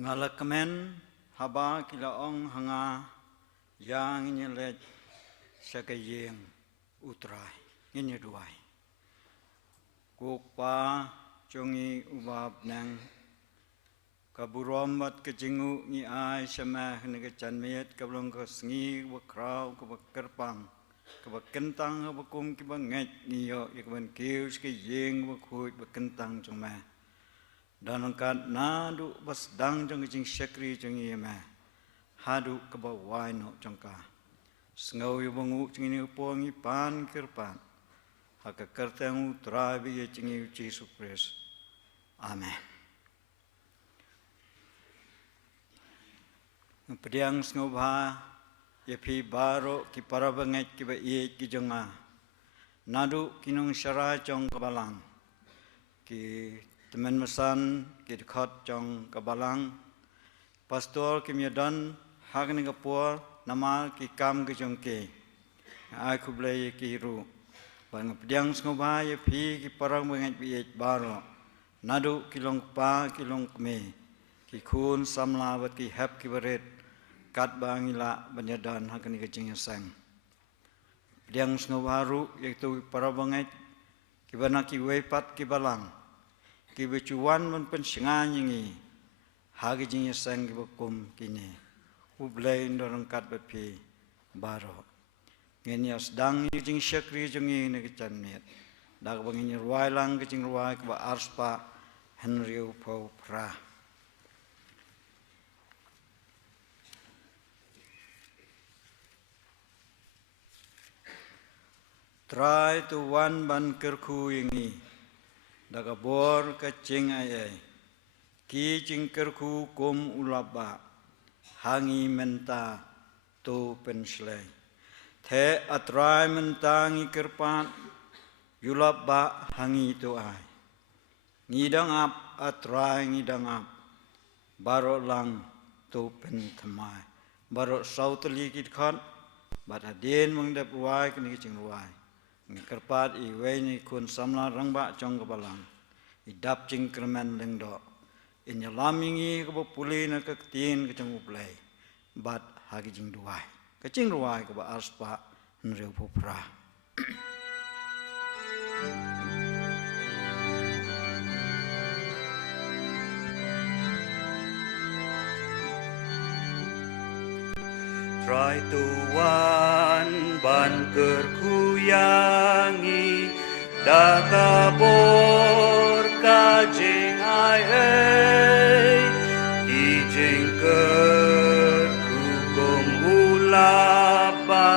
Ngalakamen haba kilaong hanga yang nyelet sakayeng utray nyeduai. Kukpa jongi ubab nang kaburomat kejingu ni ai samah ngejanmet kablong kesngi wakrau kebakerpang kebakentang kebakum kebanget niyo ikban kius kejing bakhuit bakentang cuma dan angkat nadu basdang jong jing syakri jong yema hadu kebawai no jongka sngau yubungu jing upongi pan kirpan haka kerteng utrabi ye jing Yesus Kristus. Amen. Pdiang sngewbha ye pi baro ki parabanget ki ba ye ki jonga nadu kinung syara jong Balang ki teman mesan ki dekat jong Balang pastor ki medan hak ni kapur nama ki kam ki jong ke aku Blei ki Kyrkhu bang pdiang sngewbha ye pi ki parang banget bi ye baro nadu ki long pa ki long me ki khun samla wat ki hap ki baret kat bangila banyadan hak ni kecing sang pdiang sngewbha ru iaitu para banget ki bana ki wepat ki Balang ki becuan men pensengan ngi hagi jing sang ki bakum kini Blei ndorong kat bepi baro ngeni asdang jing syakri jing ni kecanmet dak bangini ruai lang kecing ruai ke ba arspa henriu pau pra try to one ban Kyrkhu ini daga bor kecing ayai ki jing Kyrkhu kum ulaba hangi menta to penslei the atrai mentangi kerpan yulaba hangi to ai ngidang ap atrai ngidang ap baro lang to pen thamai baro sautli kit khat bat aden mengdap ruai kini jing ruai kerpat i wei kun samla rangba jong Balang i dap jing kermen lengdo in yalamingi ke puli na ke tin ke jong Blei bat hagi jing duai ke jing ruai ke ba arspa nreu popra try to one ban Kyrkhu yangi dakabor kajing ai ki jing Kyrkhu kum ulaba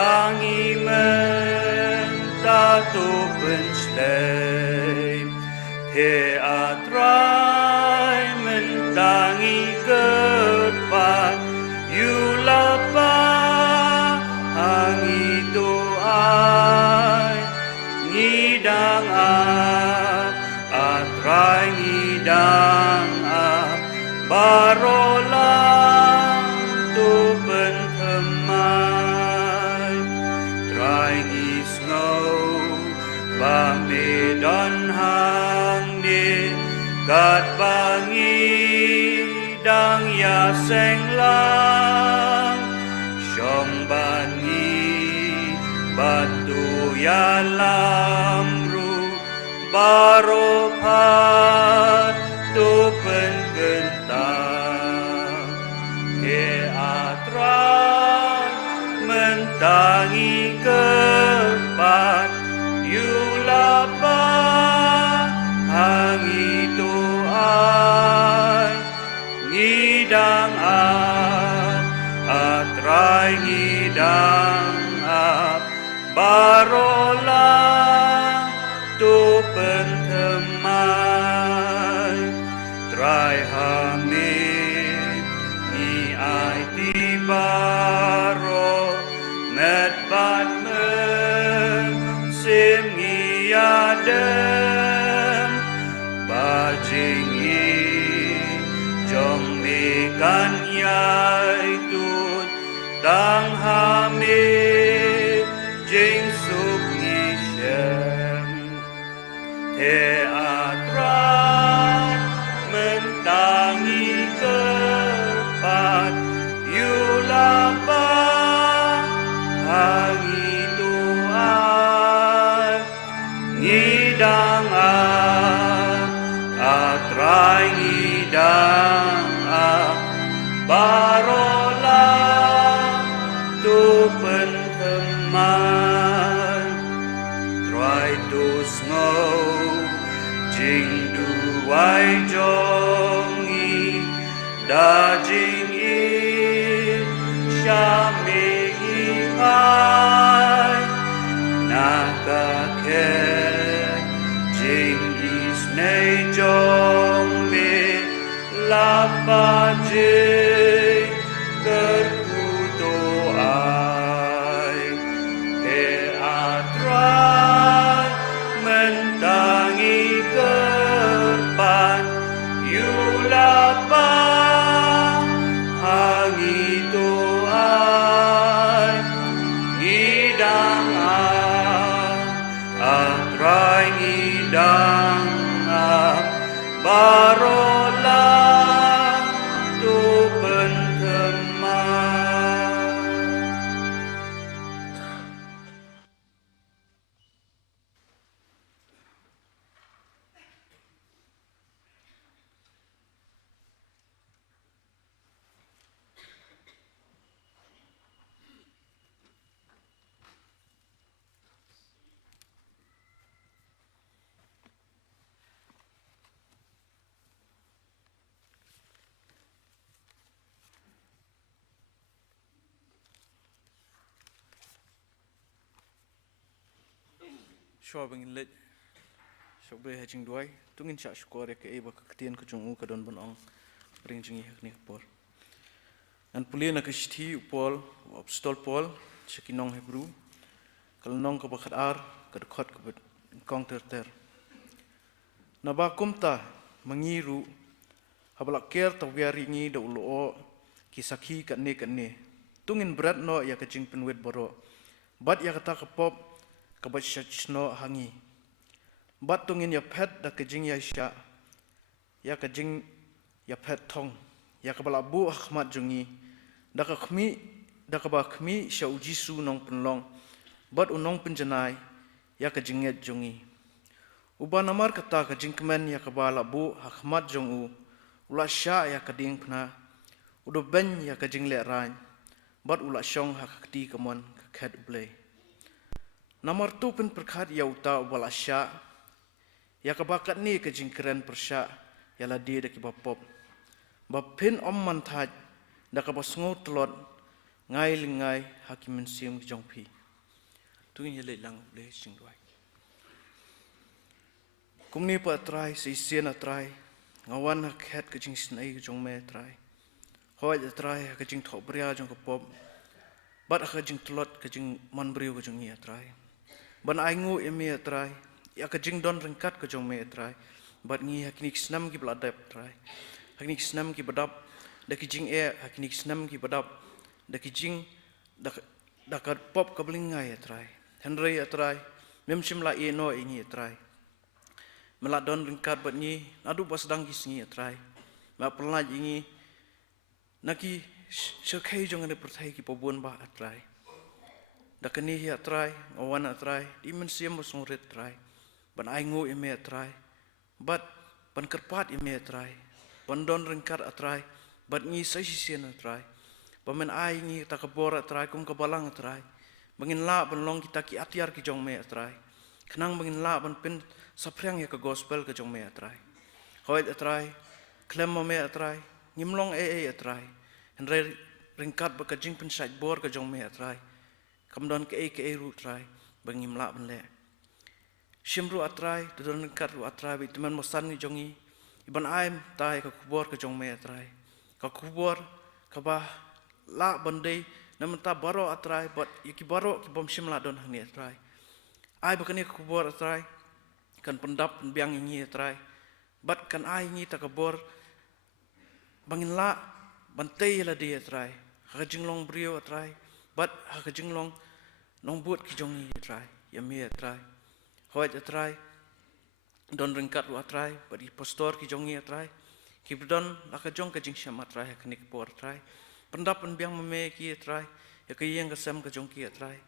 angi men tatu penslei he atrai mentangi kerpat yulaba hangi doai ngidang ap atrai ngidang ap barolang tu penthemai trai ngisngau ba medan hang ni kat bangi dang ya seng lang syong bani batu ya lamru baro pat tu pen gentang ke atrai mentangi kepat yulaba hangi tu ai ngidang ap atrai ngidang ap barola tu pentem Shaw bangin let Blei hajing duai tungin syak syukur ya ke eba keketian ke jong ka don bonong bring jingi hak ni por an pulien ke sthi upol obstol pol sekinong hebru kal nong ka bakhat ar ka khot ka kong ter naba kumta mangiru habalak ker tawiari ngi do lo kisaki ka ne tungin berat no ya ka jing penwet boro bat ya kata ka pop ka bat shachno hangi bat tungin ya pet da ka jing ya sha ya ka jing ya pet thong ya ka bala bu ahmad jungi da ka ba khmi sha ujisu nong penlong bat unong penjanai ya ka jinget jungi uba namar kata ka jingkmen ya ka bala bu ahmad jungu ula sha ya ka ding pna udo ben ya ka jingle ran bat ula shong hakti kamon ka khat Blei namar tu pen perkhat ya uta ubala sha ya ka bakat ni ka jingkren persha ya la dia da ki bapop bapin om manthaj da ka basngo tlot ngai lingai hakimen sim ki jongpi tungin ya le lang Blei singwai kumni pa trai si sian atrai ngawan hak het ka jing snai ka jongme trai hoi da trai ka jing thok bria jong ka pop bat ka jing tlot ka jing man brio ka jong ya trai ban ai ngu emi trai ya ka jing don rengkat ka jong me trai bat ngi haknik snam ki bladap trai haknik snam ki badap da ki jing haknik snam ki badap da ki jing da ka pop ka blingai trai henry trai mem simla e no ingi trai meladon rengkat bat ngi adu pas dang ki sngi trai ma pelaj ingi naki sekai jong ane perthai ki pobon ba trai da kani ya trai awan trai dimen siam musngret trai ban ai ngu ime trai bat ban kerpat ime trai ban don rengkat trai bat ngi sai sien trai pamen ai ngi takabor trai kum ka balang trai bangin la ban long kita ki atiar ki jong me trai kenang bangin la ban pen saprang ya ka gospel ka jong me trai hoi trai klem me trai ngimlong trai henre ringkat ba ka jing pen side bor ka jong me trai kamdon ke ru trai bangim la ban le shimru atrai don ringkat ru atrai bi teman mosan ni jongi iban aim tai ka kubor ka jong me trai ka kubor ka ba la bandai namenta baro atrai but iki baro ki bom shimla don hang trai ai ba kani kubor atrai kan pendap biang ingi trai bat kan ai ngi takabor bangin la bantai la dia trai ha jinglong brio trai bat ha jinglong nong buat ki jongi trai ya me trai hoi trai don rengkat wa trai bat i pastor ki jongi trai ki don la ka jong ka jing syama trai ha knik por trai pendap biang me ki trai ya ka yang ka sam ka jong ki trai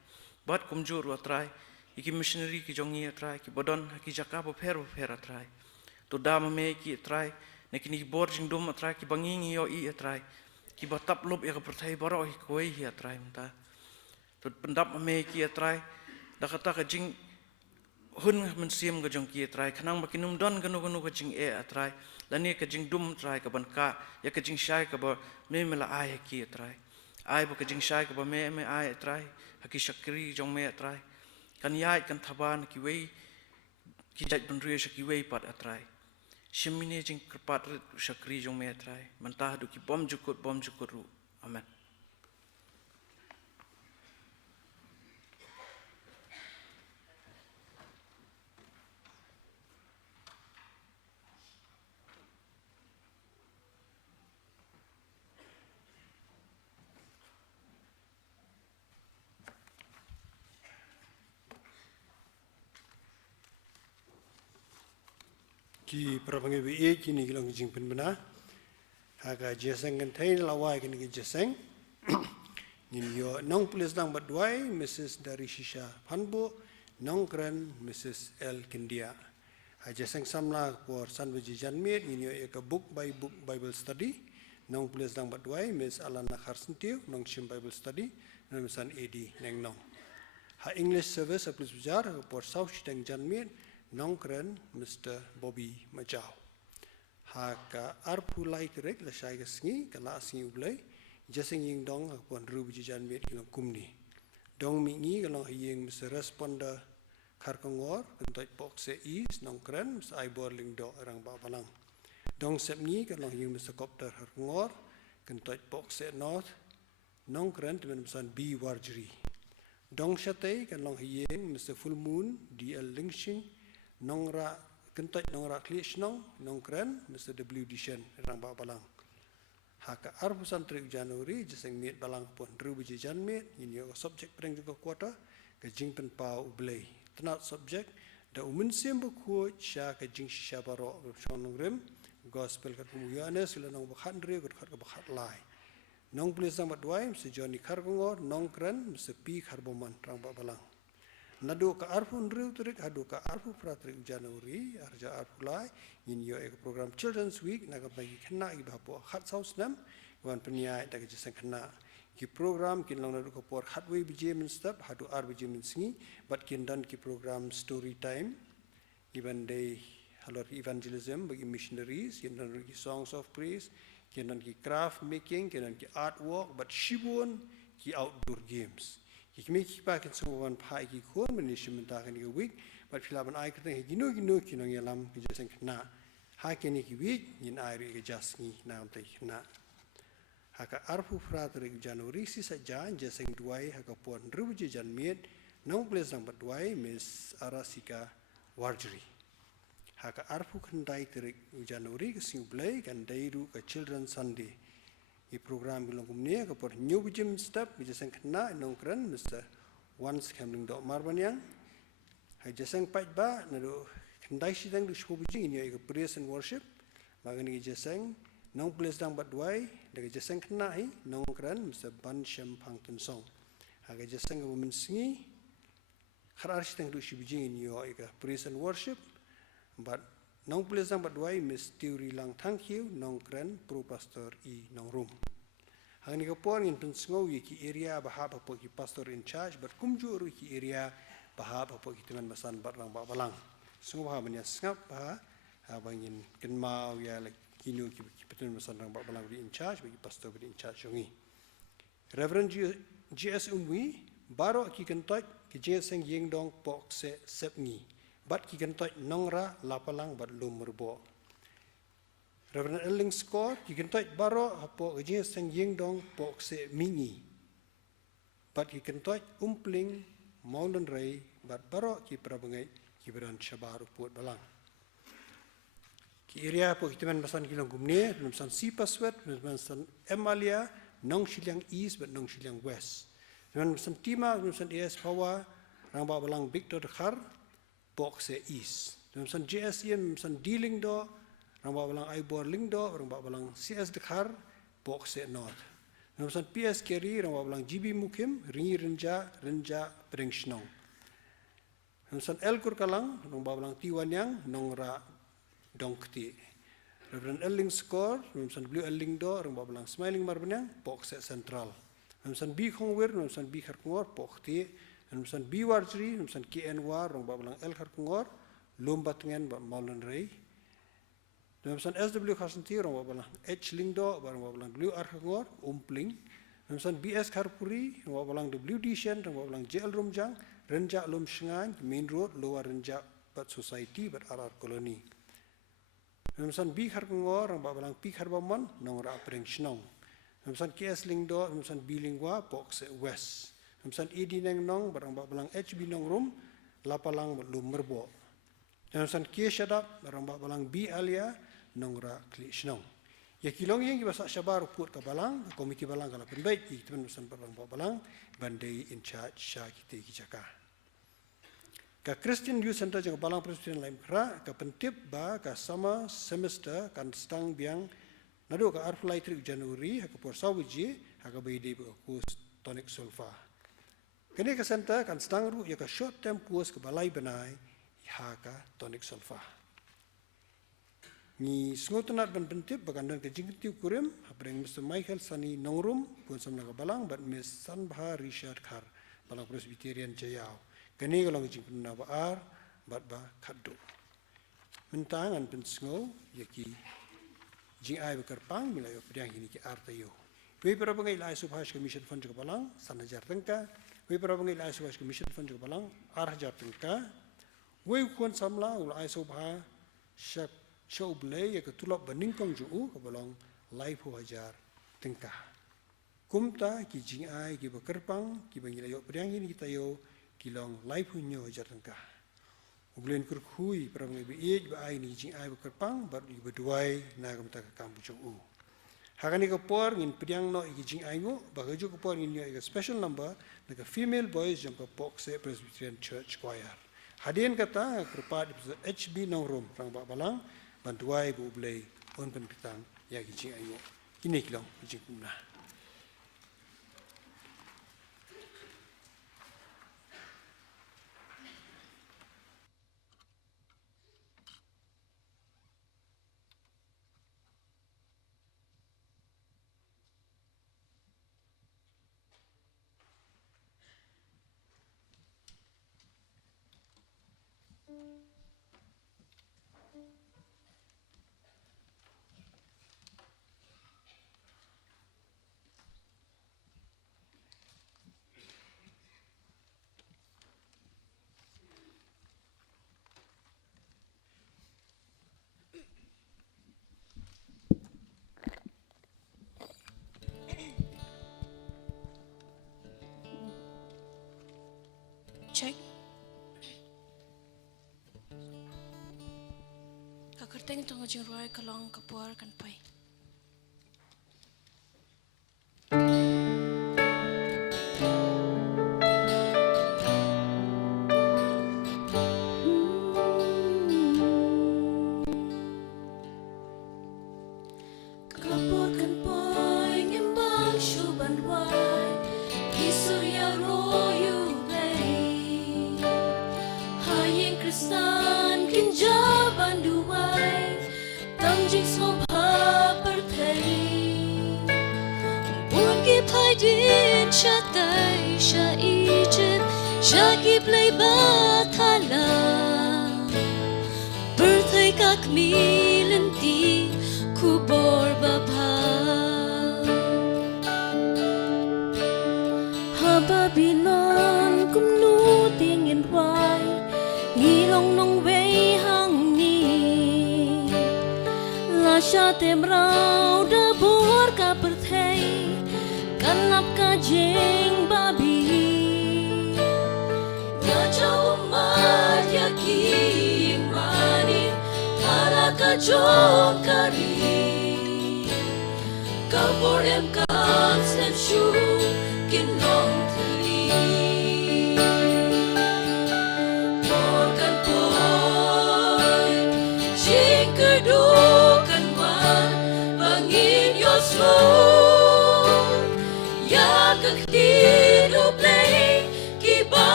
bat kumjur wa trai iki missionary ki jongi trai ki bodon ki jaka bo pher trai to dam me ki trai ne ki ni bor jing dum trai ki bangingi yo i trai ki batap lob ya ka perthai baro hi koi hi trai mta to pendap me ki trai da kata ka jing hun men sim ka jong ki trai khanang ba kinum don ganu ka jing trai lani ka jing dum trai ka ban ka ya ka jing shai ka ba me mela ai ki trai ai ba ka jing shai ka ba me ai trai haki shakri jong me trai kan yai kan thaban ki wei ki jat ban ri shaki wei pat atrai shimine jing kerpat shakri jong me atrai mentah du ki bom jukut ru amen ki prabangi bi kini gilang jing pen bena haga jeseng kan thai lawai kini ki jeseng nin yo nong pulis dang badwai Mrs dari shisha phanbo nong kran Mrs L Kindia ha jeseng samla por sanwaji janmit nin yo ek book by book Bible study nong pulis dang badwai Miss Alana Kharsentiu nong chim Bible study nong san AD neng nong ha English service aplis bujar por south dang janmit nongkren Mr. Bobby Majau. Haka arpulai kerek la syai kesngi kala asngi Blei jasing ying dong pon ru bijan met kilang kumni. Dong mingi kalau ying Mr. Responder Kyrkhu kentoj Pohkseh East nong kren sai bor lyngdo rang ba balang dong sepni kan long yung Mr. Copter Kyrkhu kentoj Pohkseh North nong kren temen pesan B Warjri dong Shatei kan long yeng Mr. Full Moon DL Lingshing nong ra kentoj nong ra klish nong kren Mr. W Dishen rang ba balang haka arpusan 3 Januari jeseng miet balang pon rubuji jan miet ini yo subject preng juga kuota ke jingpen pau Blei tenat subject da umun sembo ku sha ke jing shabaro chonong rem gospel kat muyane sila nong bakhan re kat bakhat lai nong pulis sang badwai se Johnny Kyrkhu nong kren se pi karboman rang ba balang nadu ka arfun riu turik hadu ka arfu pratrik Januari arja arfu lai in yo ek program Children's Week naga bagi kena i bapo khat saus nam wan peniai da ke jeseng kena ki program kin long nadu ko por khatway bije min step hadu ar bije min singi but kin dan ki program story time even day halor evangelism bagi missionaries kin dan ki songs of praise kin dan ki craft making kin dan ki artwork but shibun ki outdoor games ki pa kin someone pai ki kon manishment ta kan ki week but filaban ai kete gino kinong yalam ki jeseng kena ha ken ki week yin ai ri ke jasni nam te kena haka arfu fratrik Januari si saja jeseng duai haka pon rubuji jan miet nong plesang badwai Miss Arasika Warjri haka arfu khandai trik Januari ke sing Blei kan dairu ke Children Sunday i program bilong kumne ke por new gym step jeseng kena nong kren Mr. Once coming dok marbanyang ha jeseng pait ba nado khandai sidang du shobiji ini ke praise and worship magani jeseng nong place dang badwai daga jeseng kena hi nong kran Mr. Ban Shem Pangton Song haga jeseng women singi kharar sitang du shibiji in yo ika praise and worship but nong place dang badwai Miss Theory Lang Thank you nong kran pro pastor I nong room haga ni kapor in pensngo ki area bahab apo ki pastor in charge but kumju ru ki area bahab apo ki teman masan barang ba balang sngewbha menya sngap ba abangin kenmau ya like kino ki betul masan rang balang di in charge bagi pastor di in charge jongi Reverend GS Umwi baro ki kentot ki jeseng yeng dong Pohkseh sepngi bat ki kentot nongra lapalang bat lumurbo Reverend Elling Score ki kentot baro apo ki jeseng yeng dong Pohkseh mingi bat ki kentot umpling Mountain Ray bat baro ki prabangai ki beran shabaru puat balang ki area po kitiman masan kilong gumne masan Sipaswet masan Emalia nong Shiliang East but nong Shiliang West masan Tima masan AS Pawa rang ba balang Victor Khar Pohkseh East masan JSM masan Dealing do rang ba balang Aibor Lingdo rang ba balang CS Khar Pohkseh North masan PS Keri rang ba balang GB Mukim Ringi Renja Prengshnong masan El Kurkalang rang ba balang Tiwanyang nongra Dongkti Reverend Elling Score Memsan Blue Elling Do rang balang Smiling Marbanyang Pohkseh Central Memsan B Khongwir Memsan B Kyrkhu Pohkti Memsan B Warjri Memsan KN War rang balang El Kyrkhu Lomba Tengen ba Moulin Ray Memsan SW Khasanti rang balang H Lingdo rang balang Blue Arkhu Umpling Memsan BS Kharpuri rang balang W Dishen rang balang JL Rumjang Renja Lom Shngan Main Road Lower Renja Bat Society Bat RR Colony Memsan B Kyrkhu rang balang P Karbamon nong ra Prengshnong Memsan KS Lingdo memsan B Lingwa Pohkseh West Memsan ED neng nong barang balang HB nong room lapalang lummerbo Memsan K Shadap barang balang B Alia nong ra Klishnong ya kilong yang bahasa Shabar put ka balang komiti balang kala penbaik ki teman memsan barang balang bandai in charge sha kita ki jaka ka Christian Youth Center jang Balang Presbyterian lyngba ka pentip ba ka sama semester kan stang biang nado ka arflai 3 Januari ka por sawji ha ka bai dei ko tonic sulfa kene ka center kan stang ru ya ka short term course ka balai banai ha ka tonic sulfa ni sngotanat ban pentip ba kan dan ka jingtiu kurim ha breng Mr. Michael Sani Nongrum pun samna ka Balang but Miss Sanbha Richard Khar Balang Presbyterian Jayau kani kalau jing pun nabar bat ba khaddo mentangan pensngo yaki jing ai bekerpang milayo pdiang ini ki artayo we para bangai lai subhash commission fund ke balang sanajar tengka we para bangai lai subhash commission fund ke balang arhajar tengka Wei kuan samla ul ai so bha shap show Blei ya ketulap bening kong ju ke balong lai phu hajar tengkah. Kumta ki jing ai ki bekerpang ki bangila yo pdiang ini kita yo ki long lai phu nyo hajar tengkah. Ublen Kyrkhu pra ngai bi ej ba ai ni jing ai bekerpang bar di beduai na kam ta kampu ju. Hakani ko por ngin pdiang no ki jing ai ngo ba ju ko por ngin yo a special number na ka female boys jong ka Pohkseh Presbyterian Church choir. Hadian kata kerpa di HB nong room rang ba balang bantuai bu Blei on pen pitang ya ki jing ai ngo. Ini kilong jing kumna. Check. Kakerteng tong jing roy kalong kapuar kan pai. Kapur kan pai ngembang syuban wai di surya royu Blei. Hayeng kristan kinjaban duai tamjing sngewbha perthei. Burgi pai din shatai sha Egypt shagi Blei bathala. Perthei kak milenti kubor bapa. Babylon kumnu tingin wai ngilong nong wei hang ni la sha tem rau da bor ka perthei kan lap ka jing babi na chau ma ya ki mani ala ka jong kari ka bor em kan snap shu kin long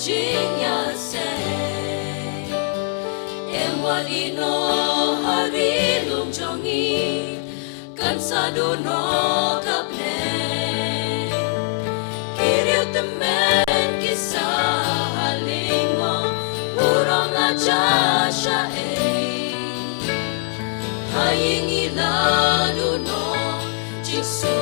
jingiamane emwali no hari lung jongi kan sadu no kaple kiriu temen kisah halingo urang aja syae haying iladu no jiksu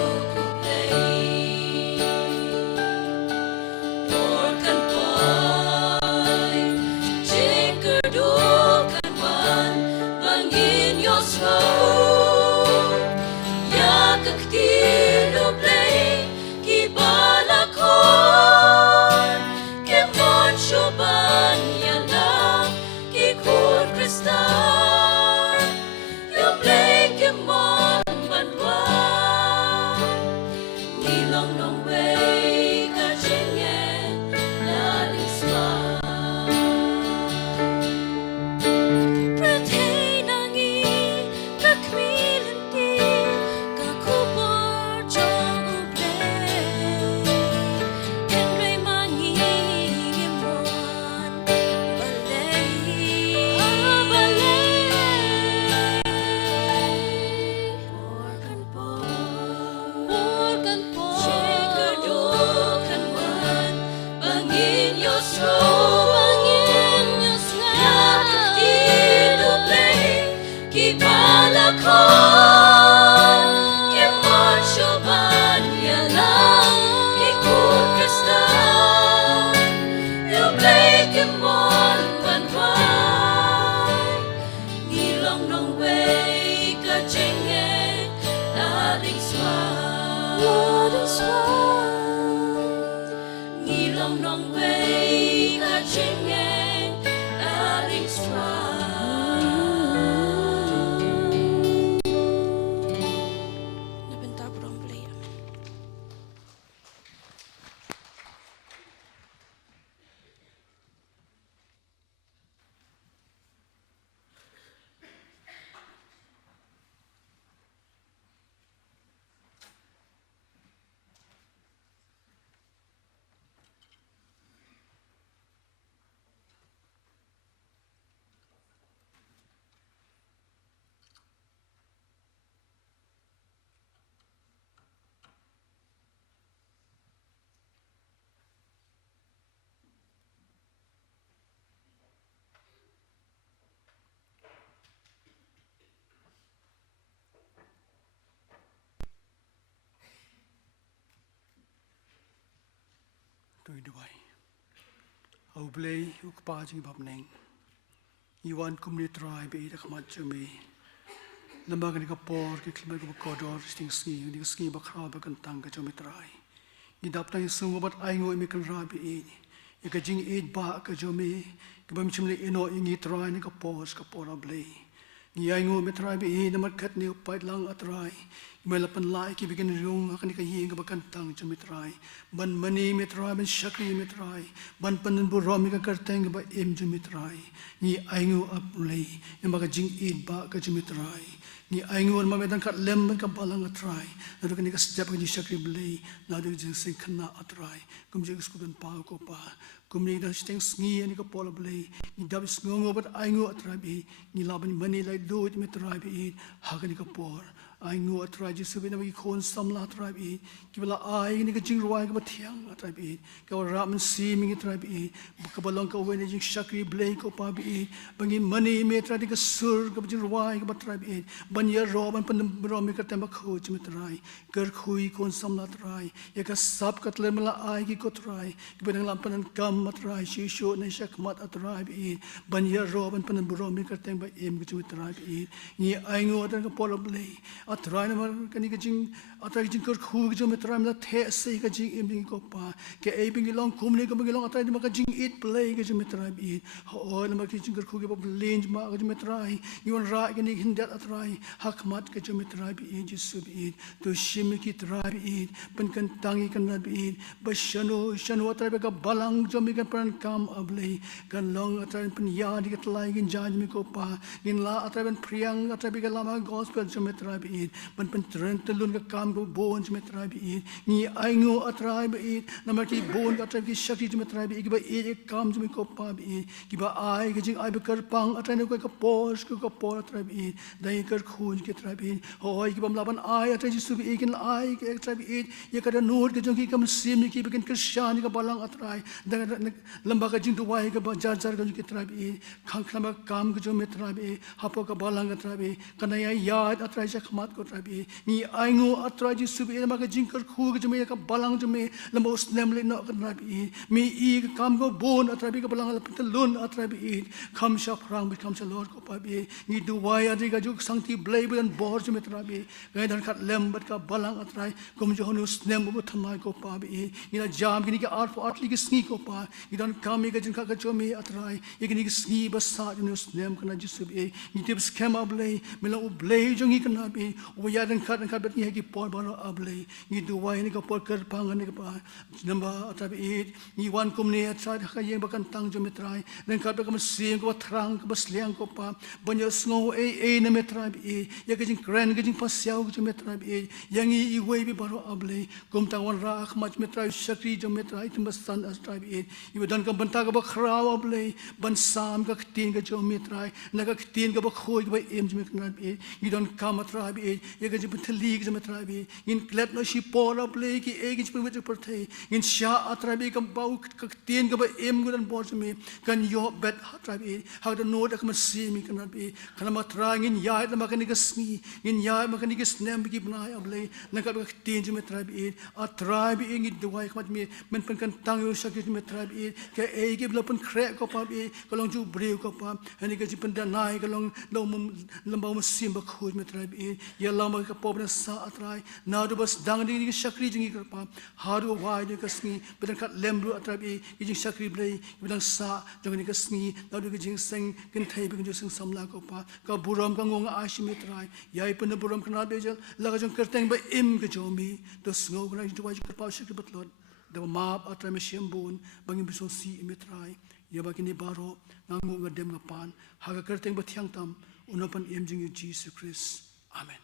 Blei Blei ukpa jing babneng. Iwan kumni try be the khamat jumi. Lambaga ni kapor ki klimak ba kodor sting ski ba khra ba kan tang ka jumi try. Ni dap tang sungo bat aingo mi kan ra be e ka jing e ba ka jumi ki bam chimle eno ingi try ni kapor Blei. Ni aingo mi try be na mat khat ni upai lang atrai. Melapan lai ki bikin riung akan ka hieng ka bakan tang jumi try. Ban mani mi try ban shakri mi try. Ban panan bu romi ka karteng ba em jumi try. Ni aingo ap Blei ni ba ka jing e ba ka jumi try. Ni aingo ma medan kat lem ka balang atrai. Na ka ni ka step ka ji shakri Blei na du jing sing khna atrai. Kum jing skudan pa ko pa. Kum ni da steng sngi ani ka pola Blei. Ni dab sngongo bat aingo atrai bi. Ni laban mani lai do mi try bi ha ka ni ka por. Aingo atrai ji subi na bi khon samla atrai bi. Ki bala ai ni ka jing ruai ka bathiang atrai bi. Ka ramen si mi atrai bi. Ka balong ka wen jing shakri Blei ko pa bi. Bangi mani me atrai ka sur ka jing ruai ka batrai bi. Ban ya ro ban pan ro mi ka tamba kho ji mi trai. Kyrkhu kon samla atrai. Ya ka sab ka tle mala ai ki ko trai. Ki benang lam pan kam atrai shi sho na shakmat atrai bi. Ban ya ro ban pan ro mi ka tamba em ka ji mi trai bi. Ni aingo atrai ka pola Blei. Atrai na mar ka ni ka jing atrai jing Kyrkhu ka ji mi trai la the se ka jing em ko pa. Ke e bingi long kum ni ka bingi long atrai ma ka jing it Blei ka ji mi trai bi. Ho na ma ki jing Kyrkhu ka ba lenj ma ka ji mi trai. Ni on ra ka ni hindat atrai hakmat ka ji mi trai bi ji su bi. To shim ki trai bi. Pan kan tangi kan na bi. Ba shano atrai ka balang jo mi kan pan kam Blei. Kan long atrai pan ya di ka tlai gin jan mi ko pa. Gin la atrai pan priang atrai ka lama gospel jo mi trai bi. Pan tren telun ka kam ko bon jo mi trai bi. Ni aingo atrai bi. Namar ki bon atrai ki shakti jo mi trai bi. Ki ba e kam jo mi ko pa bi. Ki ba ai ki jing ai ba kar pang atrai ne ko ka pos ko ka por atrai bi. Dai kar khun ki trai bi. Hoi ki bam laban ai atrai ji su bi kin ai ki atrai bi. Ye ka da nur ki jong ki kam sim ni ki bikin Krishani ka balang atrai. Da lamba ka jing tu wai ka ba jar ka jong ki trai bi. Khang khama kam ka jo mi trai bi. Hapo ka balang atrai bi. Kanaya yad atrai shakmat ko trai bi. Ni aingo atrai ji su bi ma ka jing Kyrkhu ka jo mi ka balang jo mi lamba us nem le no ka trai bi. Mi I ka kam ko bon atrai bi ka balang la pitalun atrai bi. Kham sha prang bi kham sha lord ko pa bi. Ni du wai atrai ka jo sangti Blei ban bor jo mi trai bi. Ngai dan khat lem bat ka balang atrai kum jo honus nem bu thamai ko pa bi. Ni na jam ki ni ka art for atli ki sngi ko pa. Ni dan kam mi ka jin ka jo mi atrai. Ye ki ni ki sngi ba sa ni us nem kana ji su bi. Ni tip schema Blei mela u Blei jo ngi kana bi. O ya dan khat bat ni ki por ba Blei. Ni du wai ni ka por kar pang ni ka pa. Namba atrai bi ni wan kum ni atrai ka ye ba kan tang jo mi trai. Dan khat ba ka sim ko thrang ka sliang ko pa. Ban yo sngo e na mi trai bi. Ye ka jin kren ka jin pa siao jo mi trai bi. Yang I wei bi ba Blei. Kum tang wan ra khmat mi trai shakri jo mi trai tim san as trai bi. I dan ka banta ka ba khrawa Blei. Ban sam ka tin ka jo mi trai. Na ka tin ka ba khoi ka ba em jo mi trai bi. I dan ka ma trai bi. Ye ka jin thali ka jo mi trai bi. In klet no shi pora Blei ki e ki mi per thai. In sha atrai bi ka ba ka tin ka ba em go dan bo jo mi. Kan yo bet atrai bi. Ha da no da ka ma si mi kan bi. Kana ma trai in ya da ma ka ni ka sni. In ya ma ka ni ka snem bi ki bnai Blei. Na ka ba tin jo mi trai bi. Atrai bi ngi duai khmat mi men pen kan tang yo shakti mi trai bi. Ka e ki bla pen kre ko pa bi. Ka long ju breu ko pa. Ani ka ji pen da nai ka long lo mum lamba ma sim ba khoj mi trai bi. Ya lama ka po sa atrai. Na do bas dang ni ki shakri jingi ka pa. Ha do wai ni ka sni. Bedan kat lembru atrai bi. Ki jing shakri Blei. Bedan sa jong ni ka sni. Na do ki jing seng kin thai bi jo seng samla ko pa. Ka buram ka ngong ashi mi trai. Yai pen buram kana be jal la ka jong kerteng ba im ka jo mi. To sngo kana ju wai ka pa shakri batlot. Da map atrai me shembun bangin biso si mi trai. Ya ba kini baro ngangu ga dem ga pan. Ha ka kerteng ba thiang tam. Unapan em jing Jesus Christ. Amen.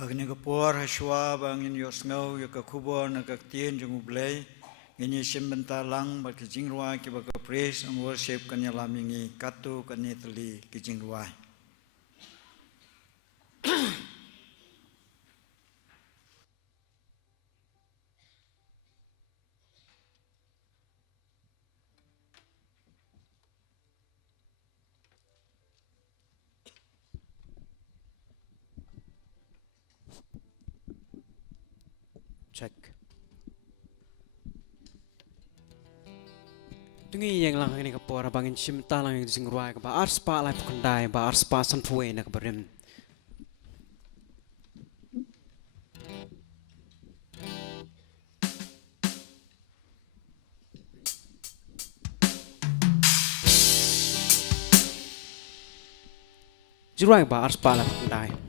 Agni ka por hashwa bangin yo sngau yo ka kubor na ka tien jong Blei. Ngini simbenta lang ba ki jingruai ki ba ka praise and worship kan ya lamingi katu kan ni tali ki jingruai. check tungi yang lang ini kapora bangin simta lang yung singruai ka ba arspa lai pukandai ba arspa sanfuwe na kabarim jiruai ba arspa lai pukandai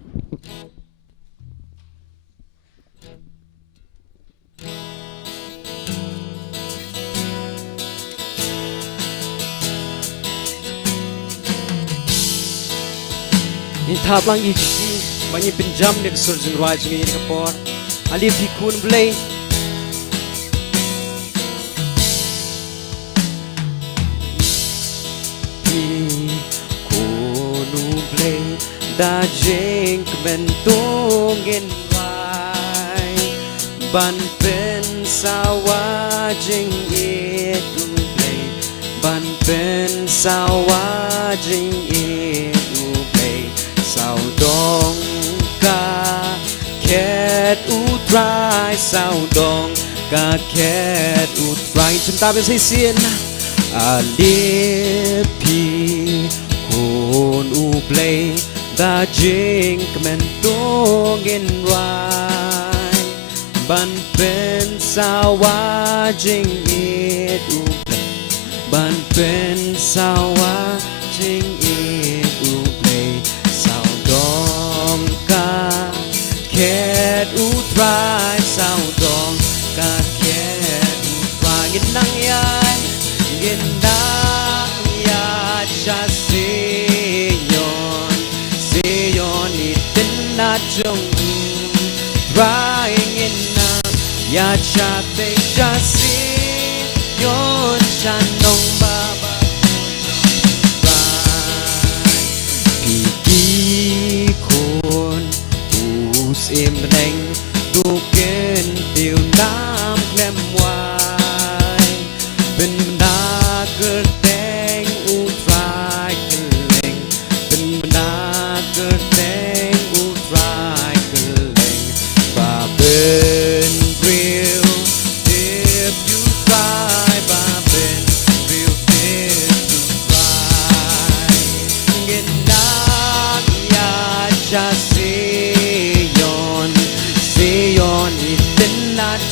Intap lang iki banyak pinjam nih kesurjun wajib ini kapor alif hikun Blei hikunu Blei da jing kementungin wai ban pen sawajing itu Blei ban pen sawajing itu sao dong ka ket utrai sao dong ka ket utrai chúng ta bên xây xiên alipi hồn u Blei da jing kementungin wai ban pen sawa jing it u Blei ban pen sawa jing it u Blei dong ka ket utrai sao dong ka ket utrai ginang ya cha seyon itin na jong utrai ginang ya cha te cha seyon shanong baba im neng du ken tiêu nam klem wai bên na cơ teng u trai keleng bên na cơ teng u trai keleng và bên real if you try và bên real if you try ngin na ya cha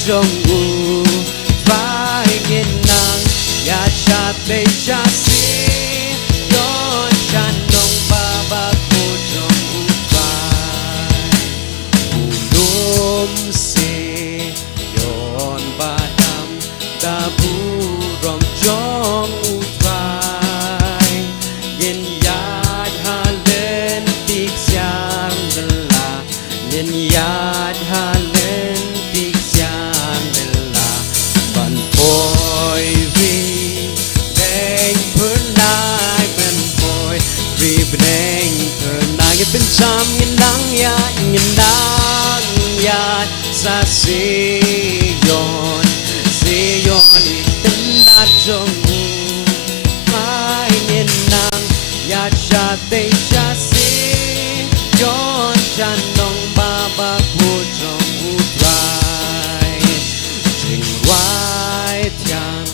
jong u vai ngin nang ya cha te cha si yon chan dong ba ba ko jong u vai ulum se yon ba dam da bu rom jong u vai yin yad ha len tik xiang la yin yad haเป็นชามเงินดังยาซาเซยอนอีตันนาจงไม่เงินดังยาชาเตชาเซยอนฉันน้องบาบาคูจงอุตรายจึงไว้เทียง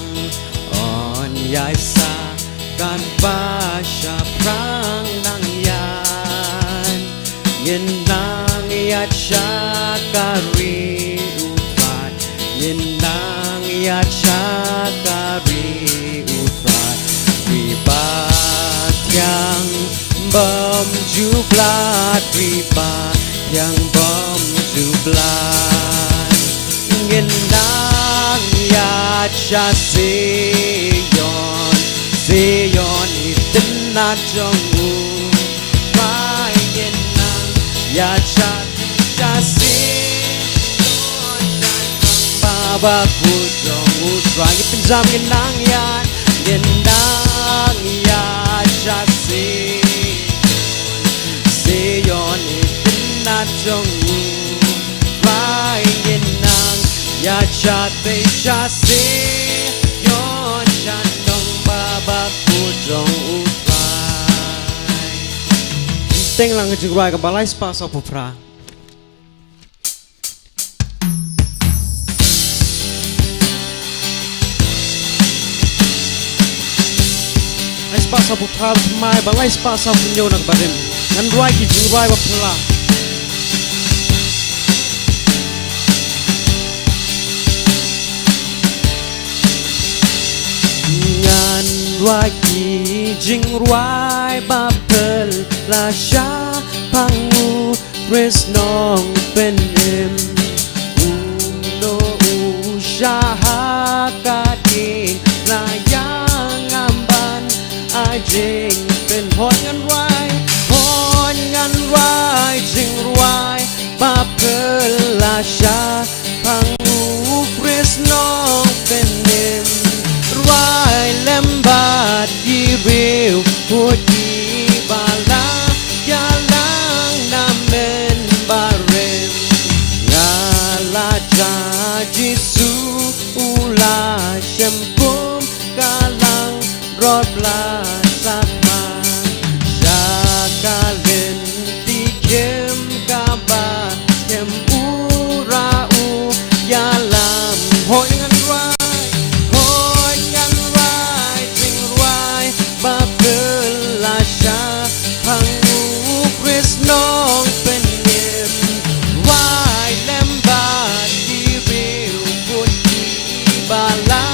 อ่อนยายซาการบ้าชาพรางดังยาyin nang ya cha kari utrai yin nang ya cha kari utrai vi ba tyang bom ju blat vi ba tyang bom ju blat yin nang ya cha seyon itin na jong u ya cha cha si baba ku jong utrai pinjam ginang ya cha si yon itin na jong utrai ginang ya cha te cha si yon chan dong baba ku jong Teng lang jengrai ke balai spa so pupra. pasal putra mai balai pasal punyo nak barim ngan rai ki jing rai ba pla ngan rai ki jing rai ba pla sha pangu Krisnong penim uno usyahakatin layang amban ajing pen hon ngan rai jing rai bapelasya pangu Krisnong penim rai lembat diriu putih bala yalang namen barem ngalaja jisu ula syempum kalang rod lasatma syakalin tikem kabar kem urau yalam hoi ngan rai jing rai bapelasya pangu Krisnong penim rai lembat diriu putih bala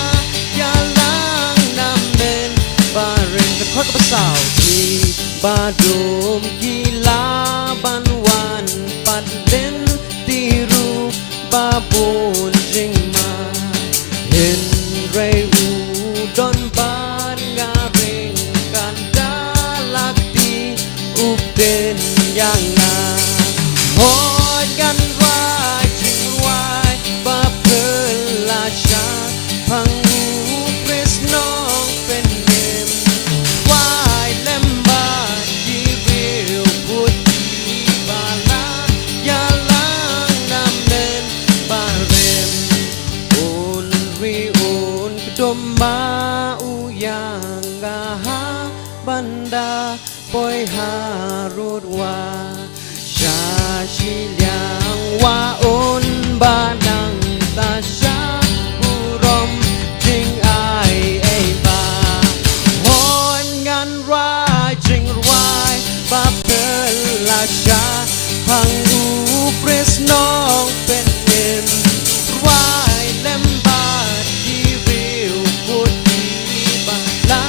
yalang namen bareng dekot besau ki badum gila banwan padlen tiru babun jingma hin rei udon ban ngaring kandalakti upden yang hoi gan rai jing rai bapelasya pangu Krisnong penim rai lembat diriu putih bala yalang namen barem unri un kedoma uyang gaha banda poi harut wa syashiliang wa un banang tasya urom jing ai ba hon ngan rai jing rai bapelasya pangu Krisnong penim rai lembat diriu putih bala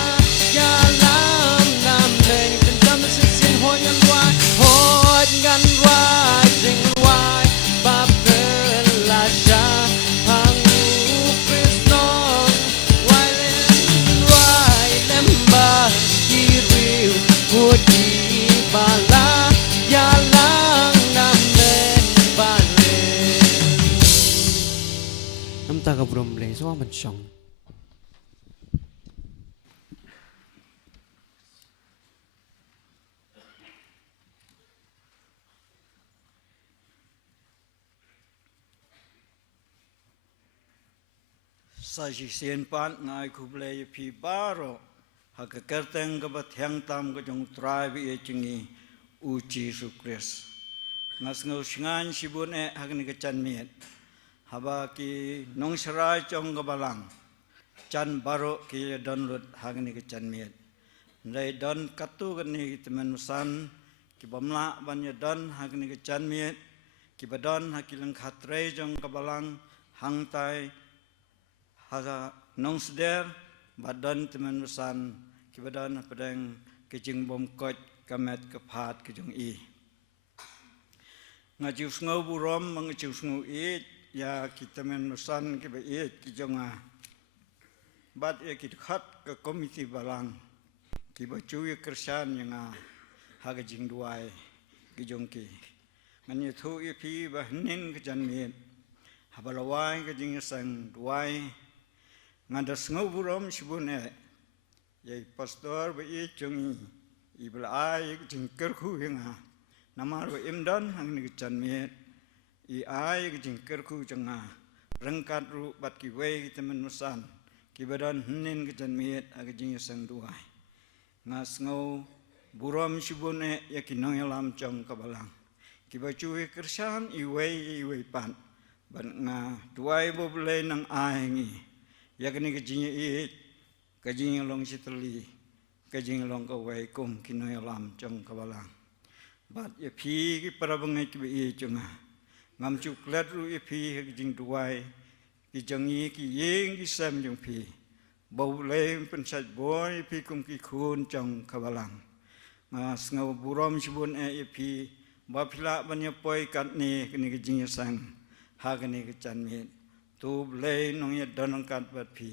yalam namen kendam sisin hon ngan rai jing rai bapelasya pangu Krisnong rai lembat diriu putih bala yalang namen barem namta ka brom Blei so man syong Sajisian pan ngai kublai pi baro hakakerteng kabat yang tam ka jong tribe e chingi uci sukres ngas ngau shingan sibun e hakni ka chan miet haba ki nong sharai chong ka balang chan baro ki don lut hakni ka chan miet ndai don katu kani temen san ki bamla banya don hakni ka chan miet ki badon hakilang khatre jong ka balang hang tai haga nong seder badan teman besan kibadan pedang kejing bom kot kamet kepat kejung i ngaju ngau burom mengaju ngau i ya kita men besan kiba i kejung bad ya khat ke komiti balang kiba cuy kersan yang haga jing duai kejung ki ngani thu i pi bahnin kejan mit habalawai kejing sang duai ngadas ngau burom sibune yai pastor ba i chungi i Blei jing Kyrkhu hinga namar ba imdan hangni chan met i ai jing Kyrkhu changa rangkat ru bat ki wei temen musan ki badan hnin chan met ag jing sang duai ngas ngau burom sibune yakinong yalam chong kabalang ki ba chui kersan i wei pan ban nga duai bo Blei nang ai ngi yakni kejing i kejing long sitli cái jing long cái way cùng cái nơi làm trong cái balang bắt ye phi cái para bangai cái bị chung à ngam chuk let ru ye phi cái jing duai cái jangi cái yeng cái sem trong phi bầu lên pen sạch boy phi cùng cái khôn trong cái balang mà ngau buram shibun ye phi ba phila ban ye poi kat ni cái jing sang ha cái chan mi tu Blei nong ye don kat bat phi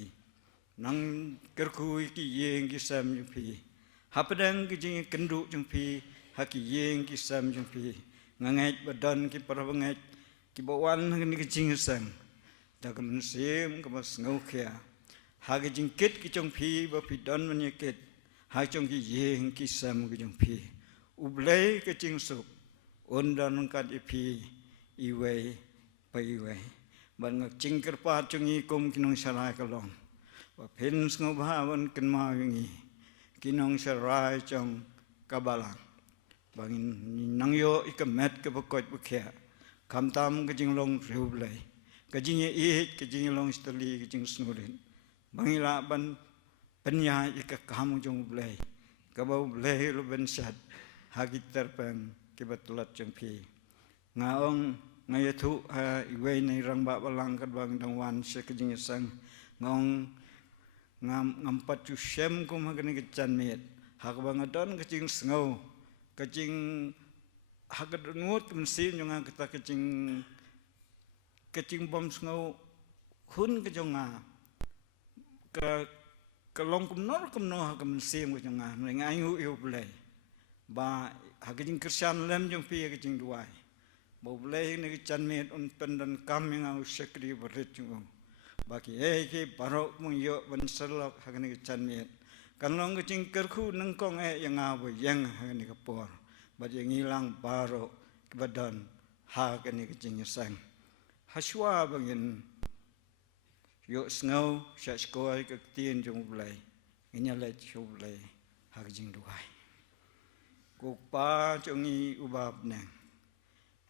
nang Kyrkhu ki yeng ki sam jung phi hapadang ki jing kendu jung phi ha ki yeng ki sam jung phi ngangai badan ki parabangai ki bawan ni ki jing sang da kam sim ka bas ngau khia ha ki jing ket ki jung phi ba phi don man ye ket ha jung ki yeng ki sam ki jung phi u Blei ki jing su on dan kat i phi i wei pa i wei ban ngak jing kerpa jung i kum ki nong sarai ka long và phên sngewbha vẫn kinh ma wingi kinong sarai trong kabalang bangin nang yo ikamet ke bakot bukhya kamtam ke jing long riu Blei ke jing ye ke jing long stali ke jing snurin bangila ban penya ikakam jong Blei ke bau Blei lo ben sat hagitar pang ke batlat jong phi ngaong ngayathu ha iwei nei rangba balang kat bang dangwan se ke jing sang ngong ngam patu shem kum hagani ke chan met hak bang adon ke jing sngau ke jing hak ngut kum sim jong kita ke jing bom sngau hun ke jonga ke long kum no hak kum sim ke jonga ngai ngu yu Blei ba hak jing Christian lem jong pi ke jing duai bo Blei ni ke chan met un pendan kam ngau sekri berit jong bagi ke barok mung yo ban serlok hagani ke chan met kan long ke jing Kyrkhu nang kong yang abu yang hagani ke por ba jing hilang barok ke badan hagani ke jing sang haswa bangin yo sngau sha skoi ke tien jong Blei inya le chu Blei hag jing duai ko pa jong i ubab nang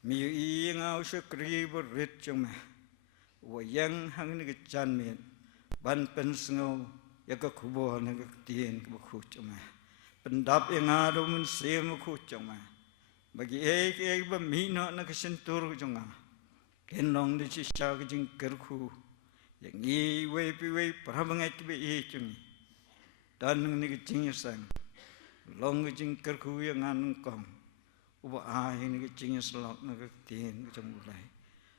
mi i ngau sekri berit jong ma wa yang hang ni ke chan met ban pen sngau ya ka khubo na ke tien ke khu chama pendap yang ado mun sem khu chama bagi ke ba mi no na ke sentur jonga ken long de chi sha ke jing Kyrkhu yang i we pi we prabangai ke be chung dan ni ke jing sang long ke jing Kyrkhu yang an kong uba a ni ke jing slok na ke tien ke jong Blei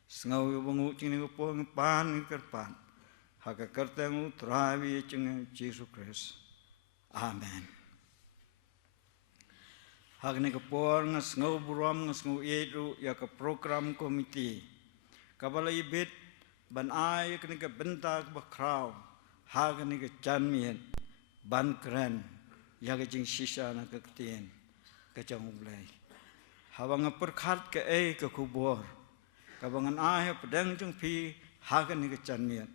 sngau bangu jing ni po pan kerpan hak kerteng trawi jing Jesus Christ amen hak ni ke por sngau buram sngau edu ya ke program komiti kabala ibet ban ai ke ni ke benta ke bakrau hak ni ke chanmien ban kren ya ke jing sisa na ke tien ke jong Blei hawang perkhat ke ke kubor kabangan ai pedang jung phi hagan ni ke chan miat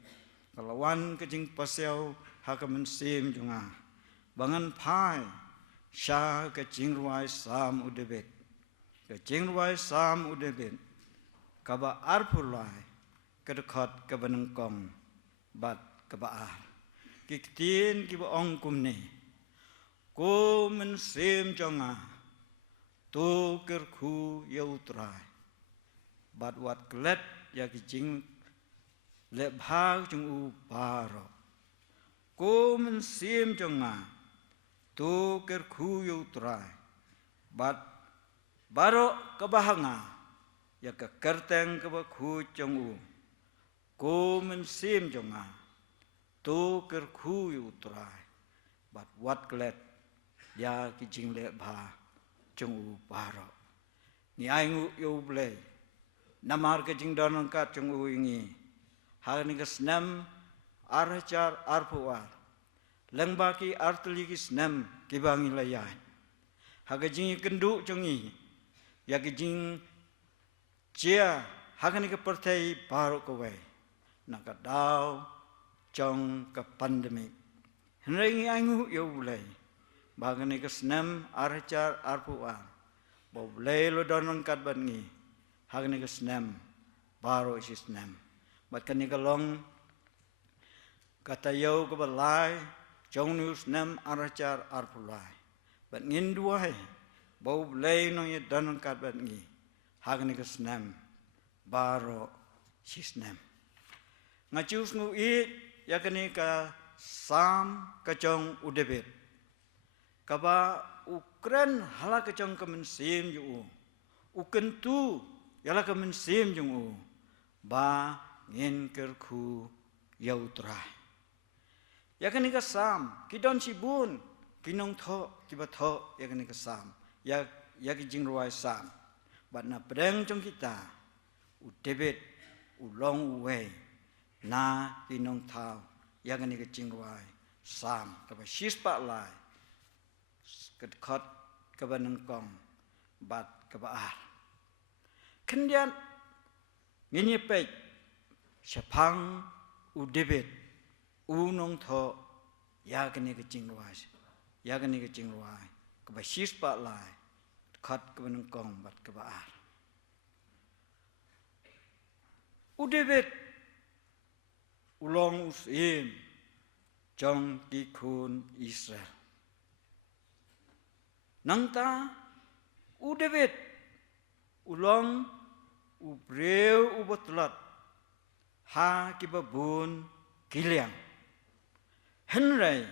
kalawan ke jing pasel hakamen sim junga bangan phai sha ke jing ruai sam udebet ke jing ruai sam udebet kaba arpulai ke dekat ke benengkong bat ke ba ki tien ki ba ong kum ne ko men sim junga tu Kyrkhu yautrai bat wat klet ya ki jing le bhag jung u paro ko men sim jonga tu Kyrkhu yu trai bat baro kabahanga ya ka kerteng ka ba khu jung u ko men sim jonga tu Kyrkhu yu trai bat wat klet ya ki jing le bha jung u paro ni ai ngu yu Blei namar ke jing don kat jong uingi hal ni ke snam archar arpuar lyngba ki artli ki snam ki bangi layai ha ke jing kendu jongi ya ke jing chia ha ke ni ke pertai baru ko we nak dau jong ke pandemik hengi angu yo Blei ba ke ni ke snam archar arpuar bo Blei lo don kat bangi hagni ke snam baro is snam bat kani ka long kata yo ko balai jong news nem aracar arpulai bat ngin duai bau Blei no ye dan kat bat ngi hagni ke snem baro sisnem ngacus ngu I yakni ka sam kacong udebet kaba ukren hala kacong kemensim ju ukentu yala kemensim ju ba ngin Kyrkhu yautrai yakni ka sam kidon sibun kinong tho kiba tho yakni ka sam yak jingroi sam bat na pedeng trong kita udebet ulong uwei na kinong thao yakni ka jingroi sam kaba shispa lai kedkot kaba nengkong bat kaba ar kendian ngini pek syapang udebet unong tho yakni ka jingroi kaba shispa lai khat kaba nengkong bat kaba ar udebet ulong usim jong Kyrkhu Israel nangta udebet ulong ubreu ubotlat ha kibabun kiliang henrei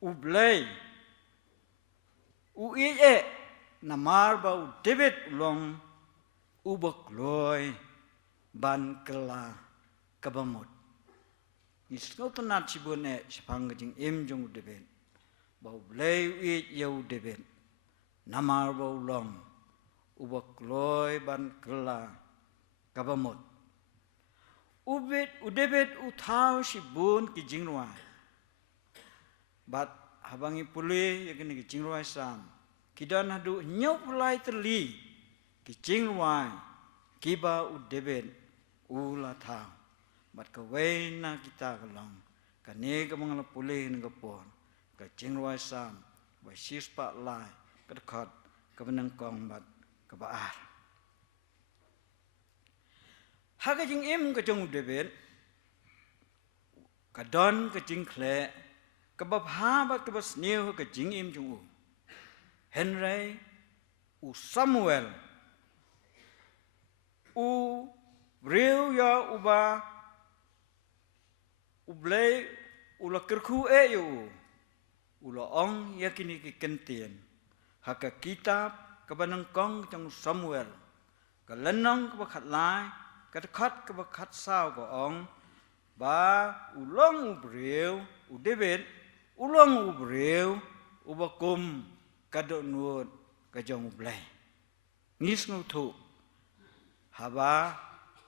Blei uie namar ba udebet ulong ubakloi ban kela kabamut isno tanat sibune sipang jing jong udebet ba Blei uie yau udebet namar ba ulong ubakloi ban kela kabamut udebet utau sibun ki jingrua bat habangi pulih yakni ki jingrua sam kidan hadu nyau pulai terli ki jingrua kiba udebet ulata bat kawena kita kalong kane ka mga pulih ngapon ka jingrua sam ba sispa lai kedkot kabenang kong bat kabaar haga jing ka jong udebet kadon ka jing khle kabab ha bat kabas new ka jing jong u Henry u Samuel u Breu ya uba u Blei u la Kyrkhu yo u la ong yakini ki kentien haka kitab kabanang kong jong Samuel ka lenong ka khat lai ka khat ka khat sao ko ong ba ulong u Breu u David ulong u Breu u bakum kadok nuot ka jong Blei ngis ngu thu haba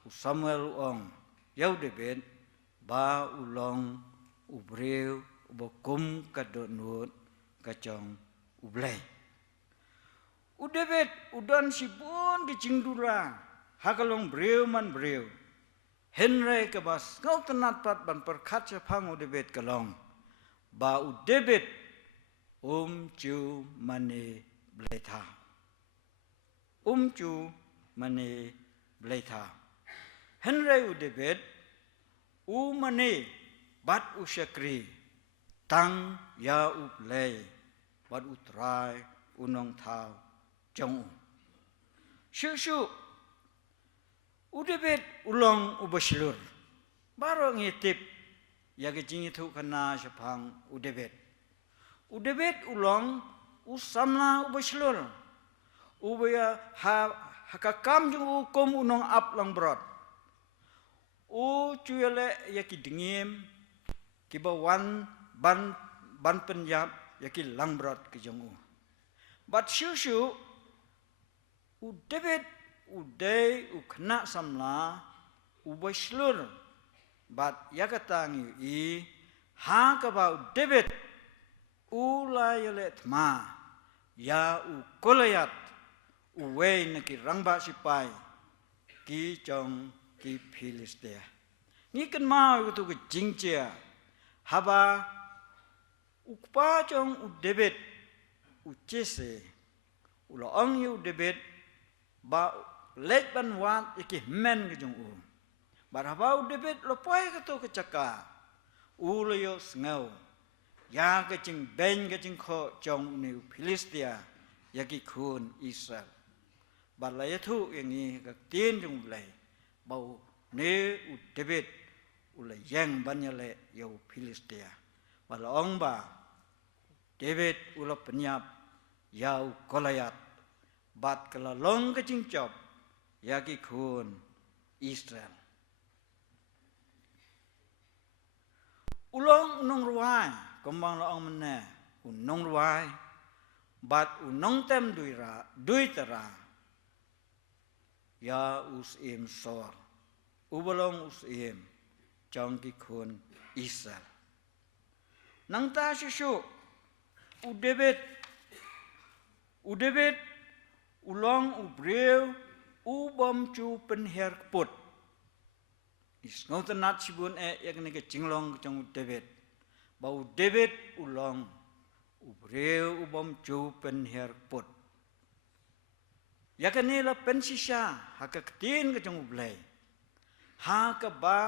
u Samuel ong yau David ba ulong u Breu u bakum kadok nuot ka jong u Blei u David udan sibun di jingdura hakalong Breu man Breu Henry ke bas ngau tenat pat ban perkat sepang u David kalong ba u David chu mane Blei tha chu mane Blei tha Henry u David u mane bat u syakri tang ya u Blei bat u trai unong thao jong shu u David ulong u baslur baro ngitip ya ke jingi thu kana sepang u David ulong u samna u baslur u baya hakakam jong u kom unong ap lang brot u chuyele ya ki dingim ki bawan ban penyap ya ki lang brot ki jong u but shu u David uday u kena samla u baslur but yakatangi I ha ka ba David u la yele thma ya u kolayat u we na ki rangba sipai ki jong ki Philistia ni kan ma u tu ki jingchia haba u pa jong u David u chese u la ong yu David ba lek ban wat iki men ke jong u barabau David lopoi ke to ke caka u le yo sngau ya ke jing ben ke jing kho jong new Philistia ya ki khun Israel bat la ya thu yang ni ke tin jong Blei bau ne u David u la yang ban ya le yo Philistia bat la ong ba David u la penyap ya u Goliath bat ke la long ke jing job ya ki khun Israel ulong nong ruai kembang la ong mene unong ruai bat unong tem dui tera ya us im sor ubalong us im jong ki khun Israel nang ta shu u David ulong u breu u bom chu pen her put is not a nat sibun yak ni ke jinglong jong David bau David ulong u breu u bom chu pen her put yak ni la pen sisha ha ka tin ke jong Blei ha ka ba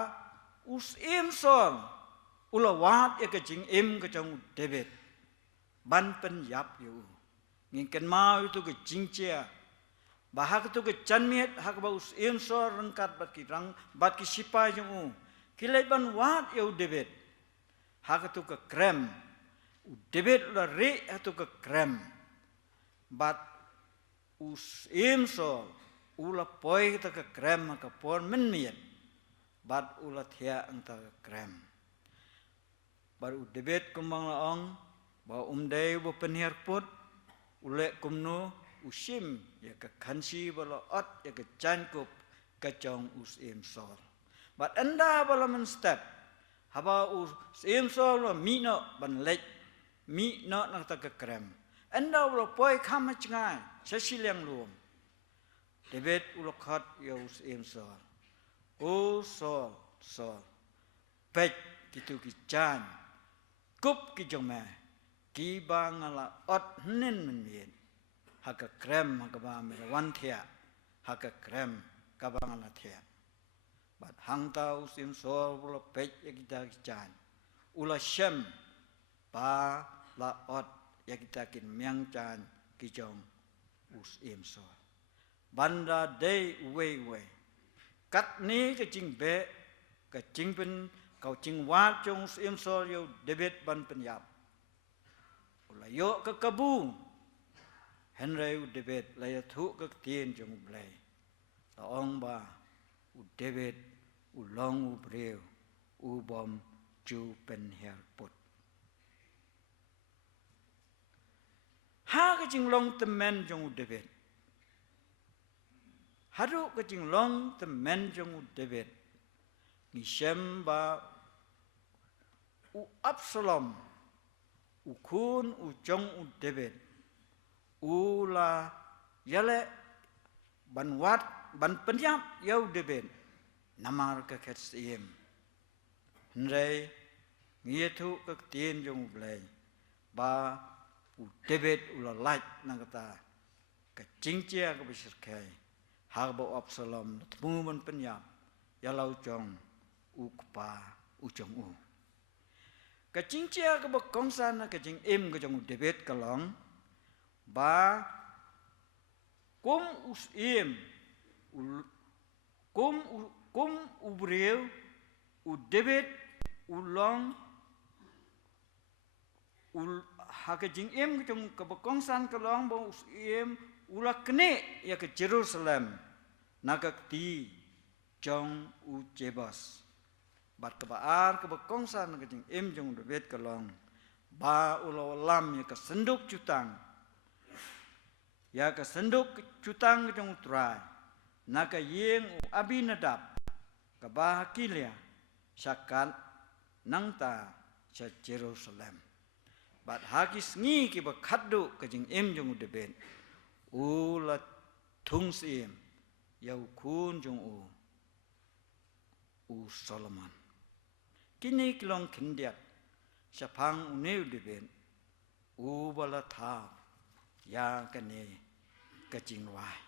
us im sol ulawat yak jing im ke jong David ban pen yap yu ngin ken mau itu ke jingcia bahak tu ke canmiet hak ba us im sol rengkat bat ki sipai jong u kilai ban wat yu David hak tu ke krem u David la re tu ke krem bat us im sol ula poi ta ke krem ka por men miet bat ula thia anta ke krem baru David kumbang laong ba dei bo penher put ule kumno usim ya ke kansi bala ot ya ke jankup ke jong us im sol but anda bala men step haba us im sol mi no ban lek mi no na ta ke krem anda bala poi kham chngai sesilang luom David ulokhat ya us im sol o sol pek kitu ki jan kup ki jong ma ki bangala ot nen men mien haka krem haka ba me wan thia haka krem ka bangala thia bat hang ta usim so ula pech kita jan ula shem ba la ot ya kita kin myang jan ki jong us im so banda day we kat ni ke jing be ke jing pen kau jing wat jong us im so yo David ban penyap yo ke kabu Henry u David la ya thu ke tin jong Blei la ong ba u David u long u breu u bom chu pen her put ha ke jing long temen jong u David haru ke jing long temen jong u David ni shem ba u Absalom ukun ujong u David ula yale ban penyap yau David namar ke khetsim nrei ngietu ke tin jong Blei ba u David ula lait nangata ke jingcia ke bisirkai harba Absalom tmu ban penyap yalau jong u kpa u jong u ke jingcia ke bekongsan ke jing im ke jong David kalong ba kum us im kum u breu u David ulong ul ha ke jing im ke jong ke bekongsan kalong ba us im ula kene ya ke Jerusalem nakak ti jong u Jebus bat kebaar ke bekongsan ke jing im jong David kalong ba ulo lam ya ke senduk jutang ke jong trai naka yeng u Abinadab ke bahakilia syakat nangta sa Jerusalem bat hakis ngi ke bakhaddu ke jing im jong David ula thungsim yau kun jong u Solomon kini kilong kindiat syapang uneu David u bala tha ya kane kajing wai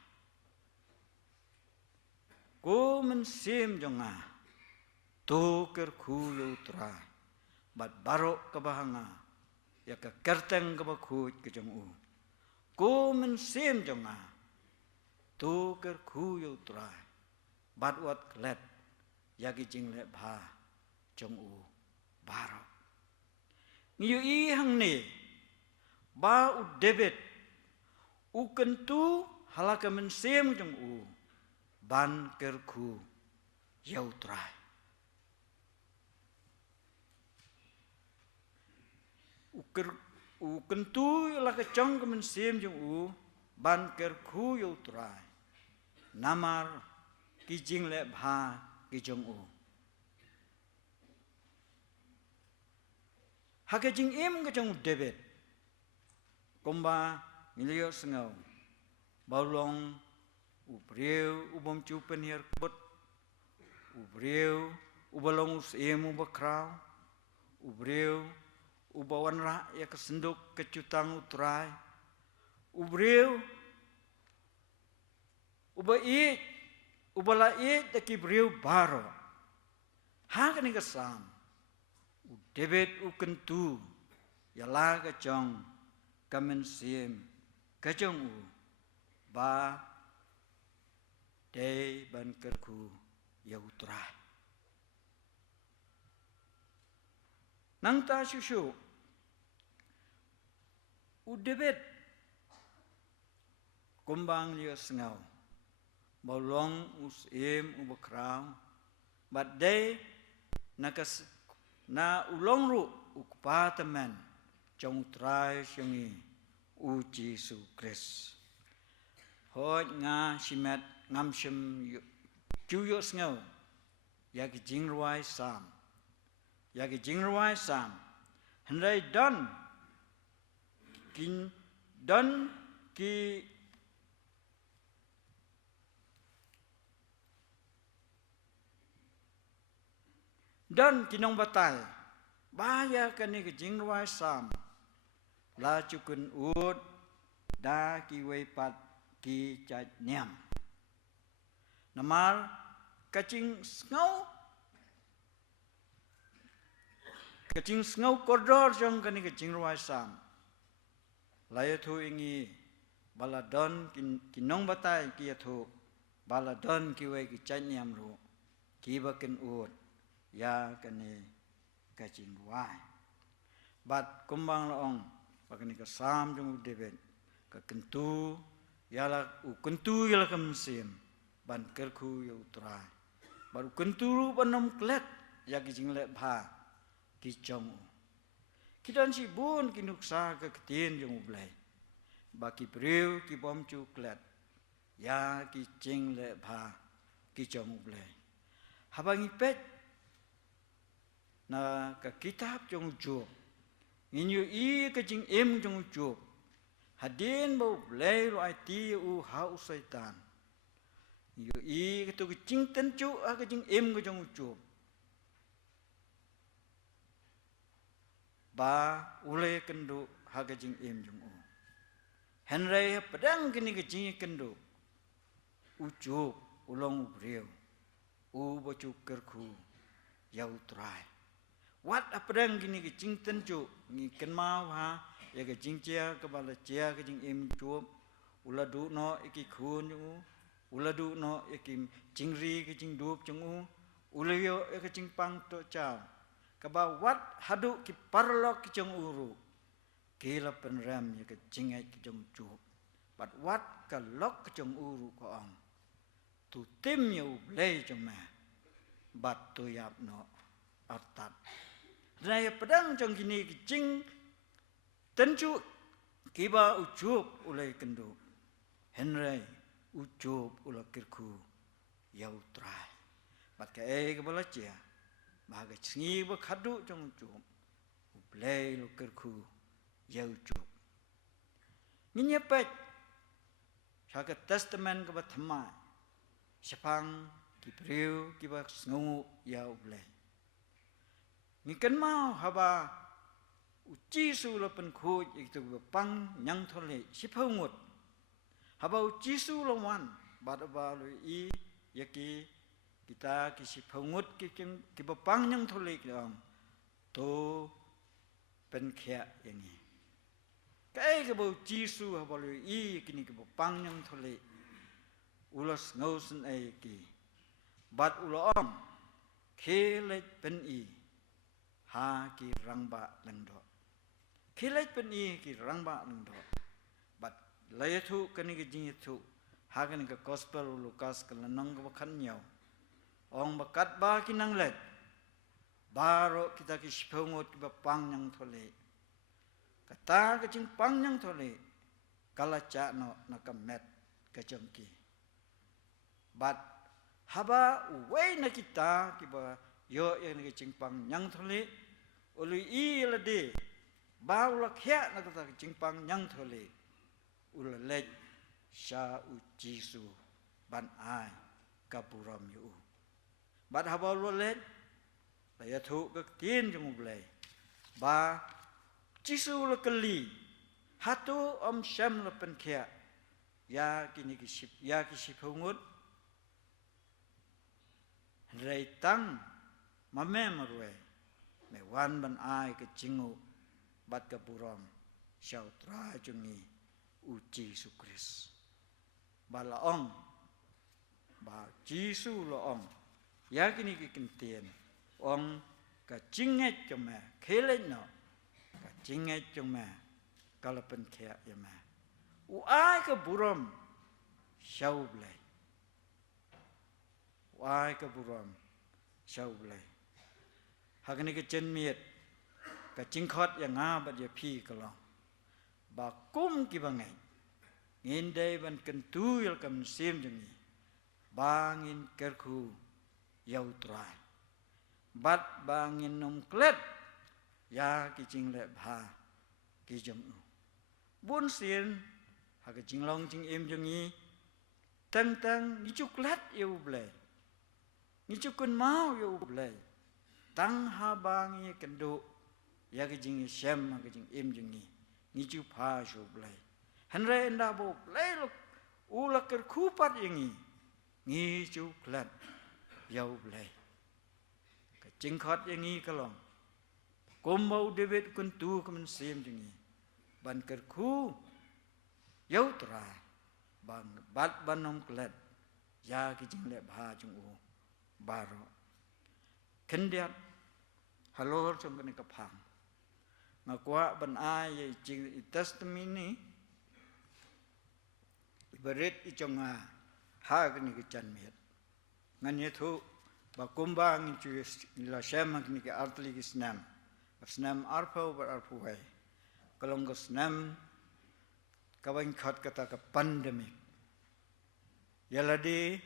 ko men sim jonga to Kyrkhu yutra bat barok kabahanga ya ka kerteng ke bakut ke jong u ko men sem jong a tu Kyrkhu yo trai bat wat klet ya ki jing le bha jong u baro ngiu i hang ni ba u debit u kentu halaka men sem jong u ban Kyrkhu yo trai u kentu la ka chong ka men sem jong u ban Kyrkhu yo trai namar ki jing le bha ki jong u ha ka jing im ka jong David komba milio sngau baulong u breu u bom chu pen hier bot u breu u balong sem u bakrau u breu u bawan ra ya ka senduk ke cutang utrai u breu u ba i u bala i de ki breu baro ha ka ni ka sam u David u kentu ya la ka chong kamen sim ka chong u ba de ban Kyrkhu ya utrai nang ta shushu u David kumbang liya sngau baulong us im u bakrau but they na ulong ru u kupataman chong trai syangi u Jesu Christ hoi nga shimet ngam shim chu yo sngau ya ki jing ruai sam ya ki jing ruai sam hendai don kin don ki don kinong batai baya kani ki jing ruai sam la chukun ut da ki wei pat ki chat niam namar kaching ngau koridor jong kani ki jing ruai sam laya thu ingi baladon kinong batai ki thu baladon ki wei ki chat niam ru ki bakin ut ya kani kaching ruai bat kumbang laong bakani ka sam jong David ka kentu yala u kentu yala kam sim ban Kyrkhu yo trai baru kentu banom klet ya ki jing le bha ki chong kidan si bun ki nuksa ka ketien jong Blei ba ki breu ki bom chu klet ya ki jing le bha ki chong Blei habangi pet na ka kitab jong Job inyu i ka jing em jong Job hadin bo Blei lo IT u hau saitan yu i ka tu jing ten chu a ka jing em ka jong Job ba ule kendu ha ka jing em jong u henrei padang kini ka jing kendu u Job ulong breu u bo chu Kyrkhu yau trai wat apdang gini ke jing tenju ngi kenmau ha ya ke jing chia ke bala chia ke jing im chuop uladu no iki khun ju uladu no iki jingri ke jing dup chung u ulayo ke jing pang to chao ka ba wat hadu ki parlok ki chung uru kila penram ya ke jingai ki jong chuop but wat ka lok ki chung uru ko ang tu tim yu Blei chung ma bat tu yap no artat Raya pedang jong kini jing tenju kiba ucup ulai kendu henrei ucup ula Kyrkhu yau trai bat ka ke bala chia baga sngewbha khadu jong ucup Blei lu Kyrkhu yau cup minya pet saka testament ka bathma sepang ki breu ki ba sngu yau Blei Ngikan mau haba uci sula pen khoj itu bepang nyang thole sipaungut haba uci sula wan badaba lu I yaki kita ki sipaungut ki bepang nyang thole kiam to pen khia yani cái bộ Giêsu họ bảo lưu ý cái này cái bộ băng nhang thôi lệ ulas ngâu sinh ai kỳ bát ulam khi lấy bên ý ha kỳ răng bạ lần đó khi lấy bên ý kỳ răng bạ lần đó bát lấy thu cái này cái gì thu ha cái này cái gospel Lucas cái là nông cái khăn nhiều ông bác cắt ba cái năng lệ baru kita cái sepuluh cái bang nhang thôi lệ kata cái chừng bang nhang thôi lệ kalau cak nó cầm met cái chừng kỳ but haba uway na kita kiba yo yang cái chừng bang nhang thôi lệ ului i là đi bao là khé na kata cái chừng bang nhang thôi lệ ula lệ sa u Giêsu ban ai kapuram yu but haba lo lệ là thu cái tiền trong Blei ba Giêsu là cái li hatu xem là bên kia ya kini cái ship hungut rei tăng mà mẹ rồi mẹ wan ban ai cái jingu bat cái puram sao tra chungi u Giêsu Christ ba là ông ba Giêsu là ông ya kini cái tiền ông cái chính hết cho mẹ khế lên nó cái chính hết cho mẹ kalau pen kia ya mẹ uai cái buram sao Blei uai cái buram sao Blei hak ni cái chân miệt cái chính khót yang ngã bát ya phi cái lòng bà cung cái bằng ngày nghìn đây ban cần tu yel cầm sim cho mi bangin Kyrkhu yau trai bat bangin nom klet ya ki jing le bha ki jong bun sien ha ki jing long jing em jong yi tang ni chu klet yêu Blei ni chu kun mau yêu Blei tang ha bang yi kan do ya ki jing shem ha ki jing em jong yi ni chu pha shu Blei han re nda bo Blei lo u la Kyrkhu pat yi ni chu klet yêu Blei chính khót yang nghi cái lòng, cùng mau David quân tu cầm xem như nghi, ban Kyrkhu, dấu trai, ban bát ban ông klet, ya cái chính lệ ba chung u, baro, khen điat, hello trong cái này cái phẳng, mà qua ban ai vậy chính testimony, beret trong ha cái này cái chân miệt, ngân như thu ba kumbang itu la shema ni ke artli ki snam arpo ber arpuai kalau nggak snam kawan khat kata ke pandemic yaladi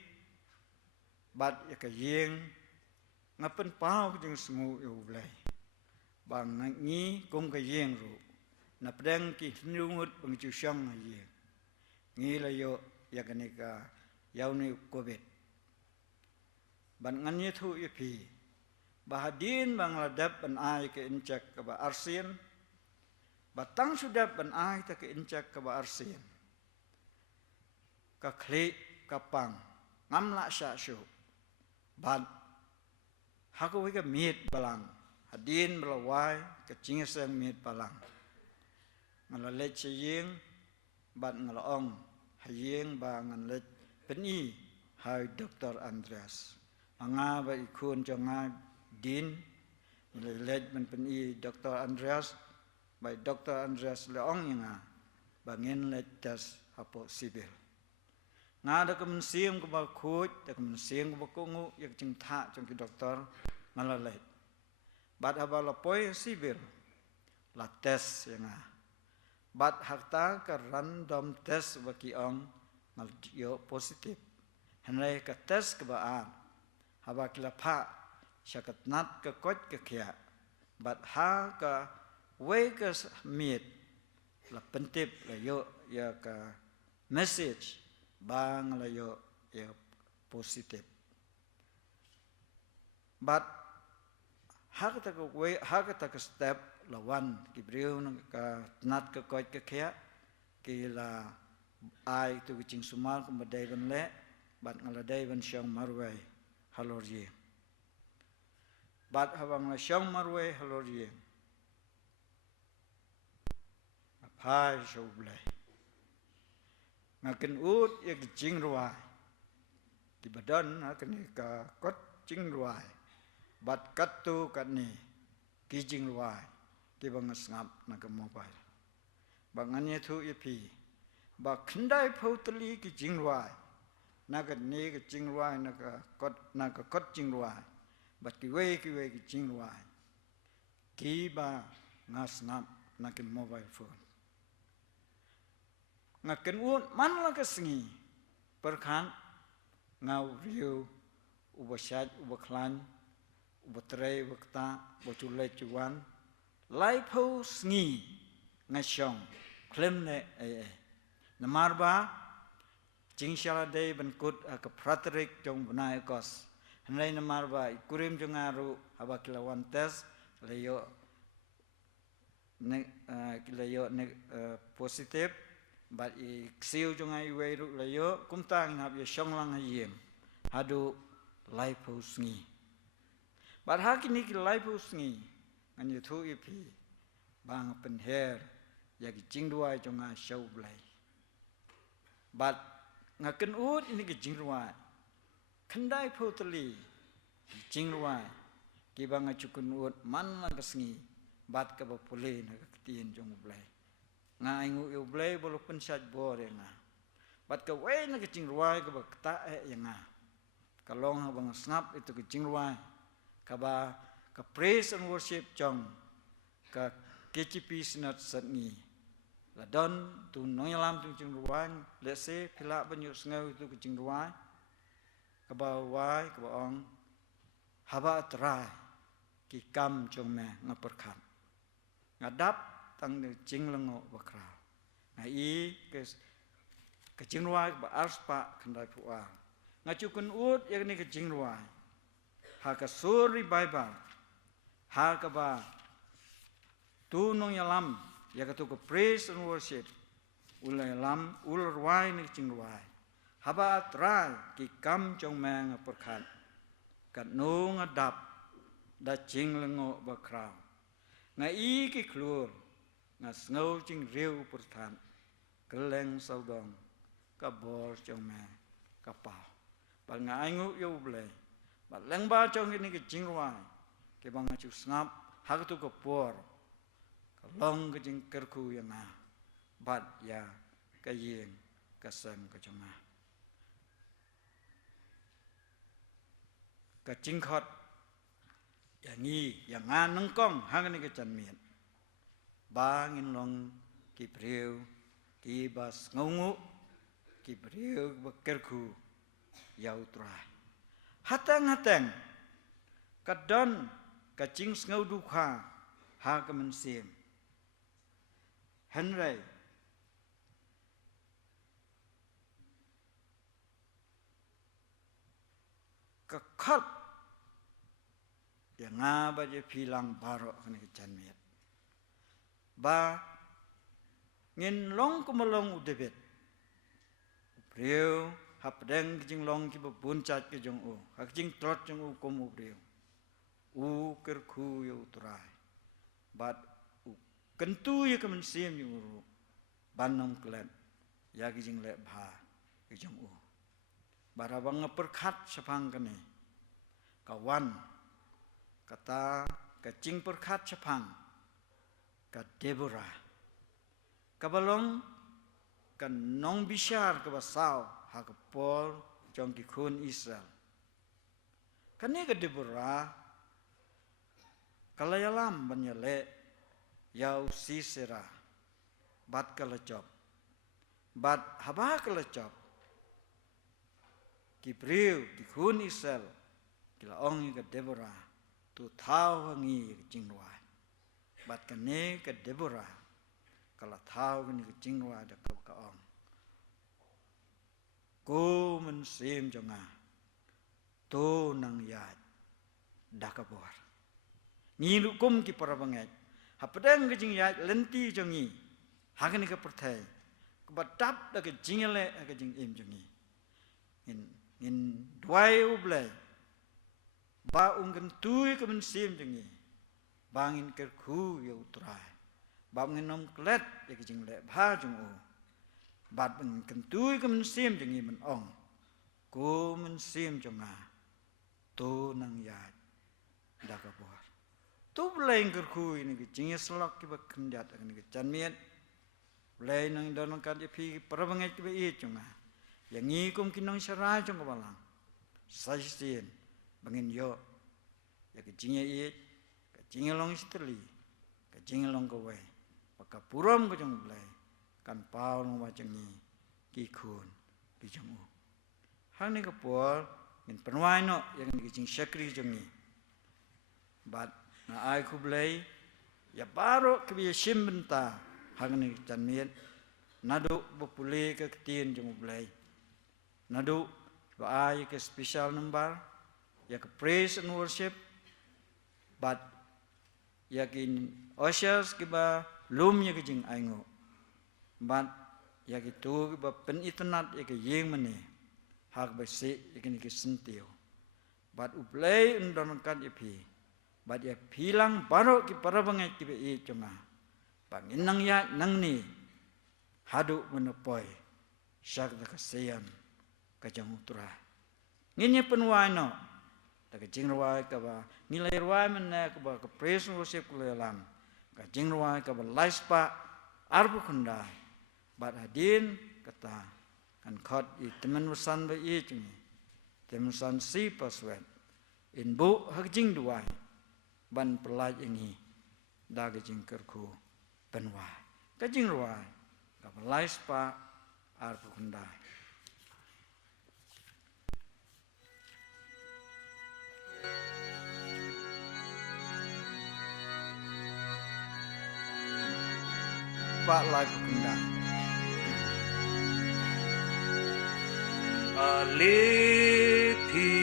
bat ya ke yeng ngapen pau jeng semu eu Blei bang ngi kum ke yeng ru na pedang ki nungut bang chu syang yeng ngi la yo ya ke ni ka yau ni covid ban ngannya thu ipi bahadin bangladep ban ai ke incak ke ba arsian batang sudah ban ai ta ke incak ke ba arsian ka kli kapang ngam la sha shu ban haku ke mit balang hadin belawai ke cingeseng mit balang ngalalet chiyeng ban ngalaong hayeng ba ngalet peni hai Dr. Andreas anga ba ikun jonga din led man peni Dr. Andreas by Dr. Andreas leong nga bangin let tes hapo sibil nga da kum siam ko ba khoj da kum siam ko ba kungu yak jing tha jong ki doktor ngala let bat abala poi sibil la tes nga bat hakta ka random test ba ki ong ngal yo positif hanai ka test ka ba an haba kila pha syakat nat ke kot ke kia bat ha ka we ke miet la pentip la yo ya ka message bang la yo ya positif bat ha ka ka we ha ka ka step la wan ki breu ka nat ke kot ke kia ki la ai tu ching sumal ko badai ban le bat ngala dai ban syang marwai halorje bat habang la syang marwai halorje phai sâu Blei ngakin ut ya ki jing ruai ki badan akan ka kot jing ruai bat katu kan ni ki jing ruai ki bang ngap na ka mobile bangannya tu ipi ba kendai pautali ki jing ruai na ka ni ki jing ruai na ka kot jing ruai bat ki wei ki jing ruai ki ba ngap na ka mobile phone ngaken ut man la ka sengi perkan ngau riu ubasat ubaklan ubatrai wakta bocule cuan lai phau sengi ngashong klem ne namarba jingshala dei benkut ka praterik jong benai kos henai namarba ikurim jongaru habakilawan tes leyo ne positif but I xiu jong ai wei ru leyo kumtang ngap ye shong lang hayem hadu lai phau sengi but hakini ki lai phau sengi an ye thu ipi bang pen her ya ki jing duai jong a show Blei but ngaken ut ini ki jing duai kendai phau tali jing duai ki bang a chukun ut man la ka sengi bat ka ba pule na ka tien jong Blei nga ingu yu Blei bolu pensat bore nga bat ka wei na kecing ruai ka ba ta nga ka long ha bang snap itu kecing ruai ka ba ka praise and worship jong ka KCP sinat satngi la don tu noyalam tu kecing ruai let's say pila banyu sngau itu kecing ruai ka ba wai ka ba ong haba trai ki kam jong me ngaperkhat ngadap tang de jing lengo bakra ngai ke jing ruai ba arspa khandai puwa ngachukun ut ya ni ke jing ruai ha ka suri bible ha ka ba tu nong yalam ya ka tu ko praise and worship ulai lam ul ruai ni jing ruai haba trai ki kam jong mang perkhat kat nu ngadap da jing lengo bakra ngai ki klur ngas ngau jing riu pertan keleng saudong ka bor jong me ka pa ba ngai ngu yo Blei ba lyngba jong ini ke jing ruai ke bang chu snap ha tu ko por ka long ke jing Kyrkhu yang a bat ya ka yeng ka sang ka jong a ka jing khot ya ni yang a nang kong ha ni ke chan miet bangin long ki priu ki bas ngungu ki priu ba Kyrkhu yau trai hatang kadon ka jing ngau du kha ha ka men sim henry ka khat yang nga ba je pilang baro ni ke chan miet ba ngin long kumalong udebet priu hapdeng jing long ki ba bunchat ke jong u hak jing trot jong u kom u priu u Kyrkhu yo trai bat u kentu ye kemen sim yu ru banam klet ya ki jing le bha ke jong u barabang perkhat sapang kane kawan kata ka jing perkhat sapang ka Deborah kabalong ka nong bishar ka basau ha ka Paul jong ki khun Israel kane ka Deborah kalayalam banyale yau Sisera bat kalachop bat haba kalachop ki priu ki khun Israel kila ong ka Deborah tu thau hangi jing ruai bat kane ka Deborah kala thau ni ka jing ruai da ka ong ko men sim jonga to nang ya da ka bor ni lu kum ki parabangai hapadang ka jing ya lenti jongi hagani ka perthai ka batap da ka jingale ka jing im jongi in dwai u Blei ba ungkan tui ka men sim jongi bangin Kyrkhu yo trai bab ngenom klet ya ke jing le bha jong o bat ben kentui ke men sim jing i men ong ku men sim jong a tu nang ya da ka por tu Blei Kyrkhu ini ke jing slok ke ba kendat ni ke chan miet Blei nang don kan phi parabangai ke i jong a yang ngi kum kinong syara jong ka balang sai sien bangin yo ya ke jing i ke jing long stli ke jing long ko we ka puram ko jong Blei kan pau long wa jong ni ki khun ki jong u hang ni ka por min penwai no yang ni jing syakri jong ni bat na ai ku Blei ya baro ke bi sim benta hang ni chan miet nadu bopule ke ketien jong Blei nadu ba ai ke special number ya ke praise and worship but yakin ushers ke ba lum ya ke jing aingo but ya ke tu ke ba pen internet ya ke yeng mane hak ba se ya ke ni ke sentio but u Blei undon kan ya phi but ya philang baro ke parabangai ke e chonga bangin nang ya nang ni hadu menopoi syak da kasian ka jang utra nginya penwai no da ke jing rawai ka ba nilai rawai mena ka ba ka praise worship kulelam ka jing rawai ka ba laispa arbu khunda bat hadin kata kan khot i teman wasan ba i chung teman san si paswet in bu hak jing duai ban pelaj ingi da ke jing Kyrkhu penwai ka jing rawai ka ba laispa arbu khunda Pak lagu kendang Alipi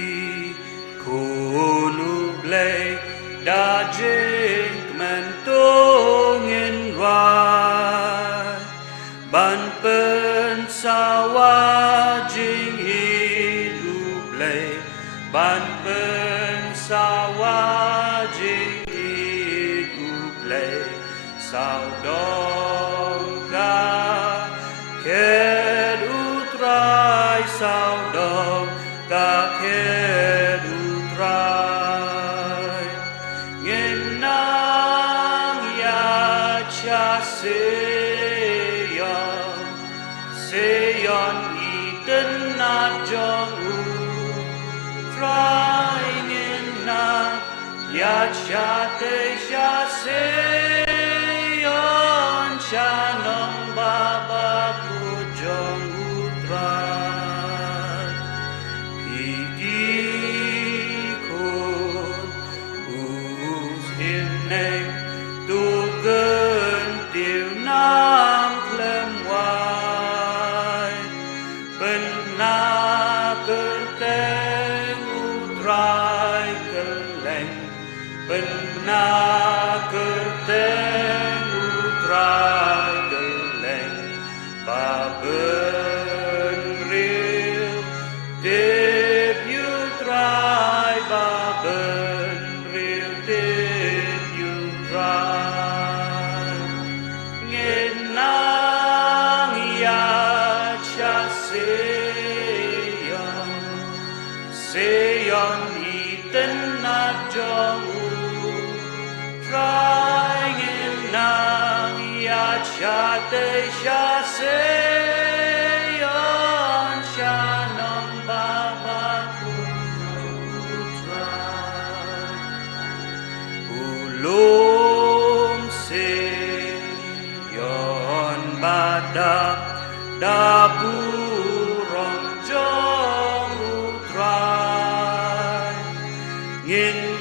kunu Blei da jing mentungin wai ban pen sawa jing hidup Blei ban pen sawa jing hidup Blei sao dong ga khed utrai sao dong ga khed utrai ngin nang ya cha seyon iten na jong u trai ngin nang ya cha te sha Shanong Baba Kujong Utran Pidikon Us Hineng Tugen Tiêu Nam Klem Wai Pena Kerteng Utrai Keleng Pena Kerteng Seyon iten na jong u trying in nang ya cha te sha seyon shanong baba ku try ulum seyon badak dabu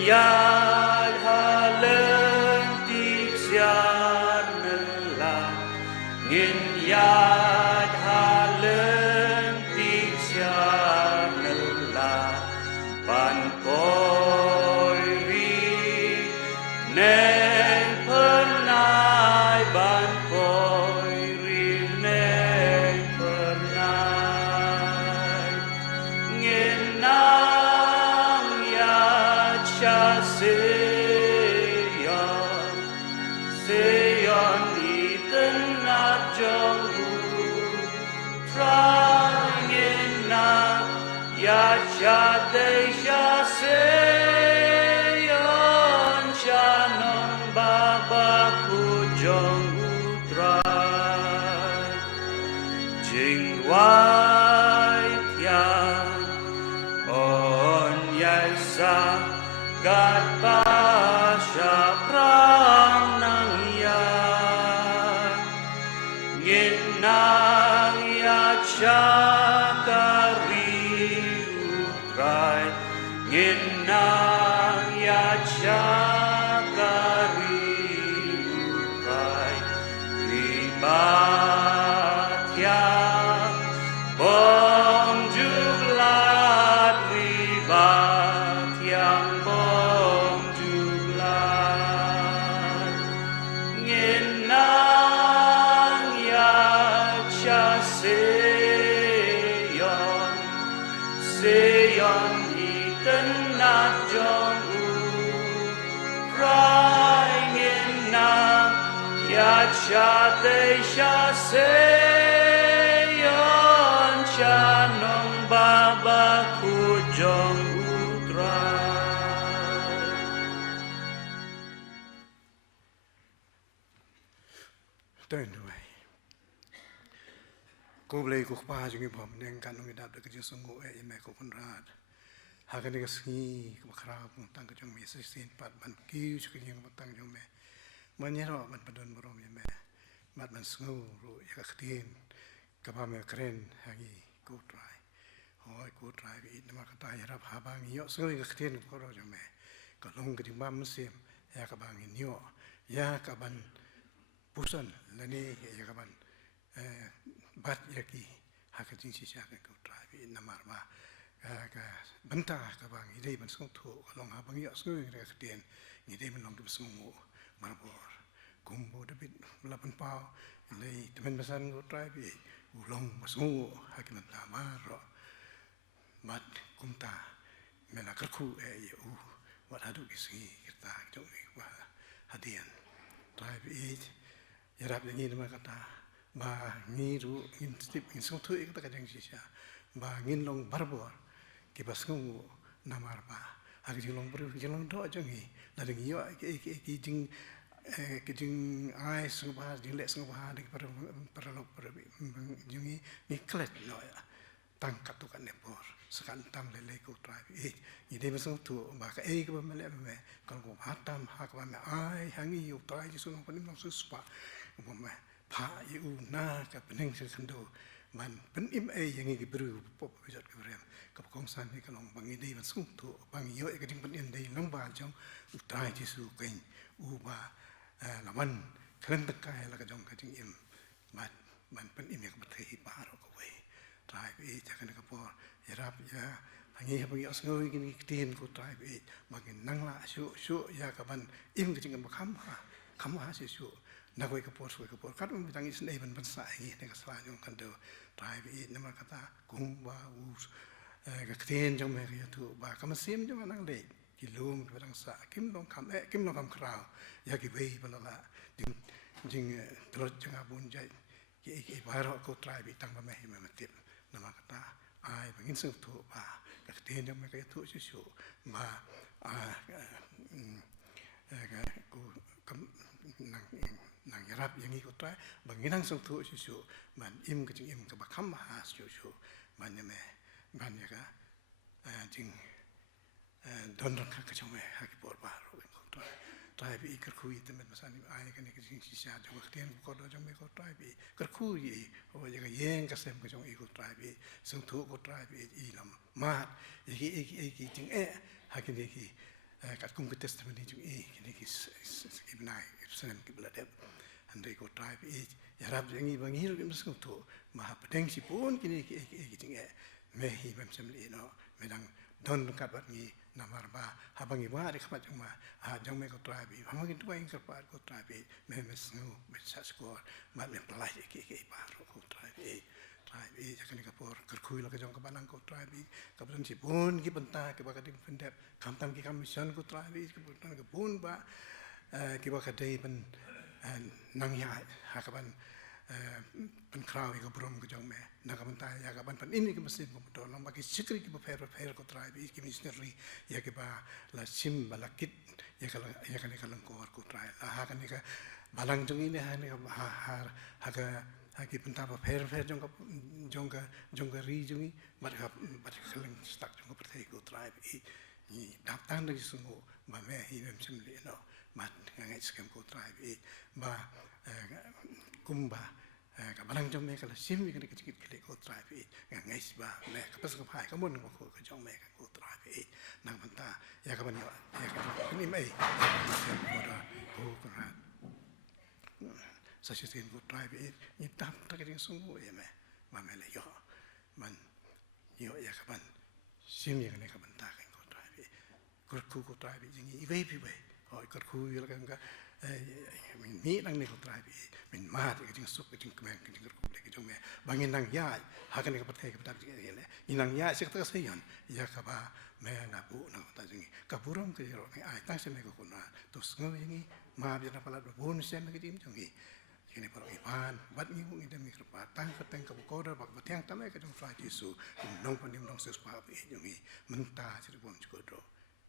Yad halentik sian nelah Ngin yad halentik sian nelah Pan poiri neng pernai Ban poiri neng pernai cha te cha se yon cha nong ba ba ku jong utrai jing wai tia on yai sa gat ba sha prang nang ya ngin nang ya cha kari utrai ngin nang ya cha kari utrai libat yang bom jublat libat yang bom jublat ngin nang ya cha seyon iten nat jong u prai ngin nang ya cha te cha seyon cha nong ba ba ku jong utrai Turn away. Ko Blei ko pa jingiamane neng kan ngi dab de ke sungu e me ko konrad. Ha ka ni ka sngi ko khrab tang ka jong me sin pat ban ki chu ke jing tang jong me. Man ye ro man padon borom ye me. Mat man sngu ro ya ka ktin ka ba me kren ha gi ko try. Hoi ko try bi na ka ta ya rap ha bang yo sngu ka ktin ko ro jong me. Ka long ka ding bam sim ya ka bang yo ya ka ban pusan la ni ya ka ban bat yaki haka jing si sha ka ko try na mar ma ka banta ka bang idei ban song tho long ha bang yo sngui ka tien ni dei ban long ka song mo mar bor kumbo de bit la ban pao nei temen basan ko try bi ulong basngu haki man ta ma ro mat kumta mela Kyrkhu e u wat hadu kisi kita jong wa hadian try bi yarap ni ma kata ba ngi ru in stip in song thu ik ta ka jang si sha ba ngin long barbor ki basngu namar ba ha ki long bru ki long do jang hi la ding yo ki jing ai sung ba jing le sung ba de par lo par jing ni klet no ya tang ka tu kan ne por sekan tam le ko try ni de basung tu ba ka e ka ba me me kan ko hatam ha ka me ai hangi yu try ji sung pa ni long su spa ba me pa yu na ka peneng se kendo man pen im e yang gi bru pop bi jot ka rem ka kong san ni ka long bang i dei ban sung tu bang yo e ka ding pen in dei long ba jong u try ji su ken u ba la man kren ta kai la ka jong ka jing im man pen im ka thei ba ro ko we try bi ta ka po ya rap ya hangi ha bang yo sngoi gi ni tin ko try bi ma gi nang la shu ya ka ban im ka jing ba kham ha se shu na ko ka por kat um tang is nei ban sa hi ne ka sa jong kan do try bi na ma kata kung ba u ka kten jong me ya tu ba ka ma sim jong nang le ki lum ka dang sa kim long kam krao ya ki bei ba la jing trot jang abun jai ki ba ro ko try bi tang ba me hi ma tip na ma kata ai ba ngin sung tu ba ka kten jong me ka tu shu ba ka ku kam nang yarap yang ikut try banginang sung tu shu man im ka jing im ka ba kham ha shu man ne me ban ya ka jing don rak ka chome ha ki por ba ro ko try bi Kyrkhu i temen masani ai ka ni ka jing si sha jong ka tien ko do jong me ko try bi Kyrkhu i ho ya ka yeng ka sem ka jong i ko try bi sung tu ko try bi i lam ma ki jing ha ki ni ki kat kum ke testimony jung ni ki ibnai ibsen ki bladep andai ko tribe ya rab jangi bangi ru kim sung tu ma pedeng si pun kini ki jing me hi bam sem li no medang don kat bat ni namar ba ha bangi ba de khamat jung ma ha jang me ko tribe ha ma ki tu ing ka pa ko tribe me snu me sa score ma me plai ki pa ro ko tribe tribe kan ka por Kyrkhu la ka jong ka balang ko tribe ka bun si pun ki benta ke ba ka ding pendep kam tam ki commission ko tribe ki bun ka pun ba ki ba ka dei ban nang ya ha ka ban pen kraw ka brom ka jong me na ka benta ya ka ban pan ini ke mesin ko betul lang bagi sikri ke prepare ko try bi ki missionary ya ke ba la sim balakit ya kan kalang ko try la ha kan ka balang jong ini ha ni ha ki penta prepare jong ka ri jong mat kalang stak jong ko pertai ko try bi ni datang dari sungu ba me hi mem sim le no mat ngai scam ko try bi ba kumba ka balang jong me ka sim mi ka kecil kecil ko try bi ngai ba me ka pas ka pai ka mun ko jong me ka ko try bi nang penta ya ka ban ya ka ni mai ko da ko ka sa sin ko try bi ni tam ta ka ding sungu ya me ma me le yo man yo ya ka ban sim mi ka ne ka ban ta ka ko try bi Kyrkhu ko try bi jingi i bi oh Kyrkhu yo ka nga mình nghĩ năng này không trai bị mình ma thì cái tiếng sụp cái tiếng kmen cái tiếng Kyrkhu cái tiếng mẹ bằng những năng nhai hai cái này có thể cái tập cái này những năng nhai sẽ có thể hiện ya cả ba mẹ là bố năng ta chính cả bố rong cái rồi ai tăng xem này có con nào tôi ngồi như ma bây giờ phải là bốn xem cái tiếng trong cái này bảo cái ban bắt những người đem cái bà tăng cái có đó bạc tiếng tao mấy cái trong flight Yesu nông phần niệm nông sự pháp cái những cái mình ta sẽ được bom chúa đó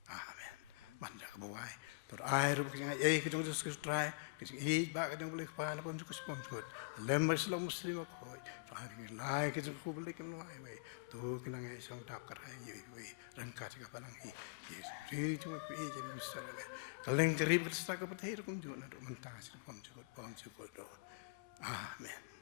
amen bạn đã có bao Tur air cái cái trong cái try cái ba cái trong beli pan pun cukup sponsor lembar Islam Muslim aku hari lai cái trong khu beli cái nói vậy tu cái năng xong đáp cả hai như vậy rangka juga palang hi jadi cuma pi jadi besar cái leng cerip kita ke petai cũng juga nak mentah sih pom cukup do amen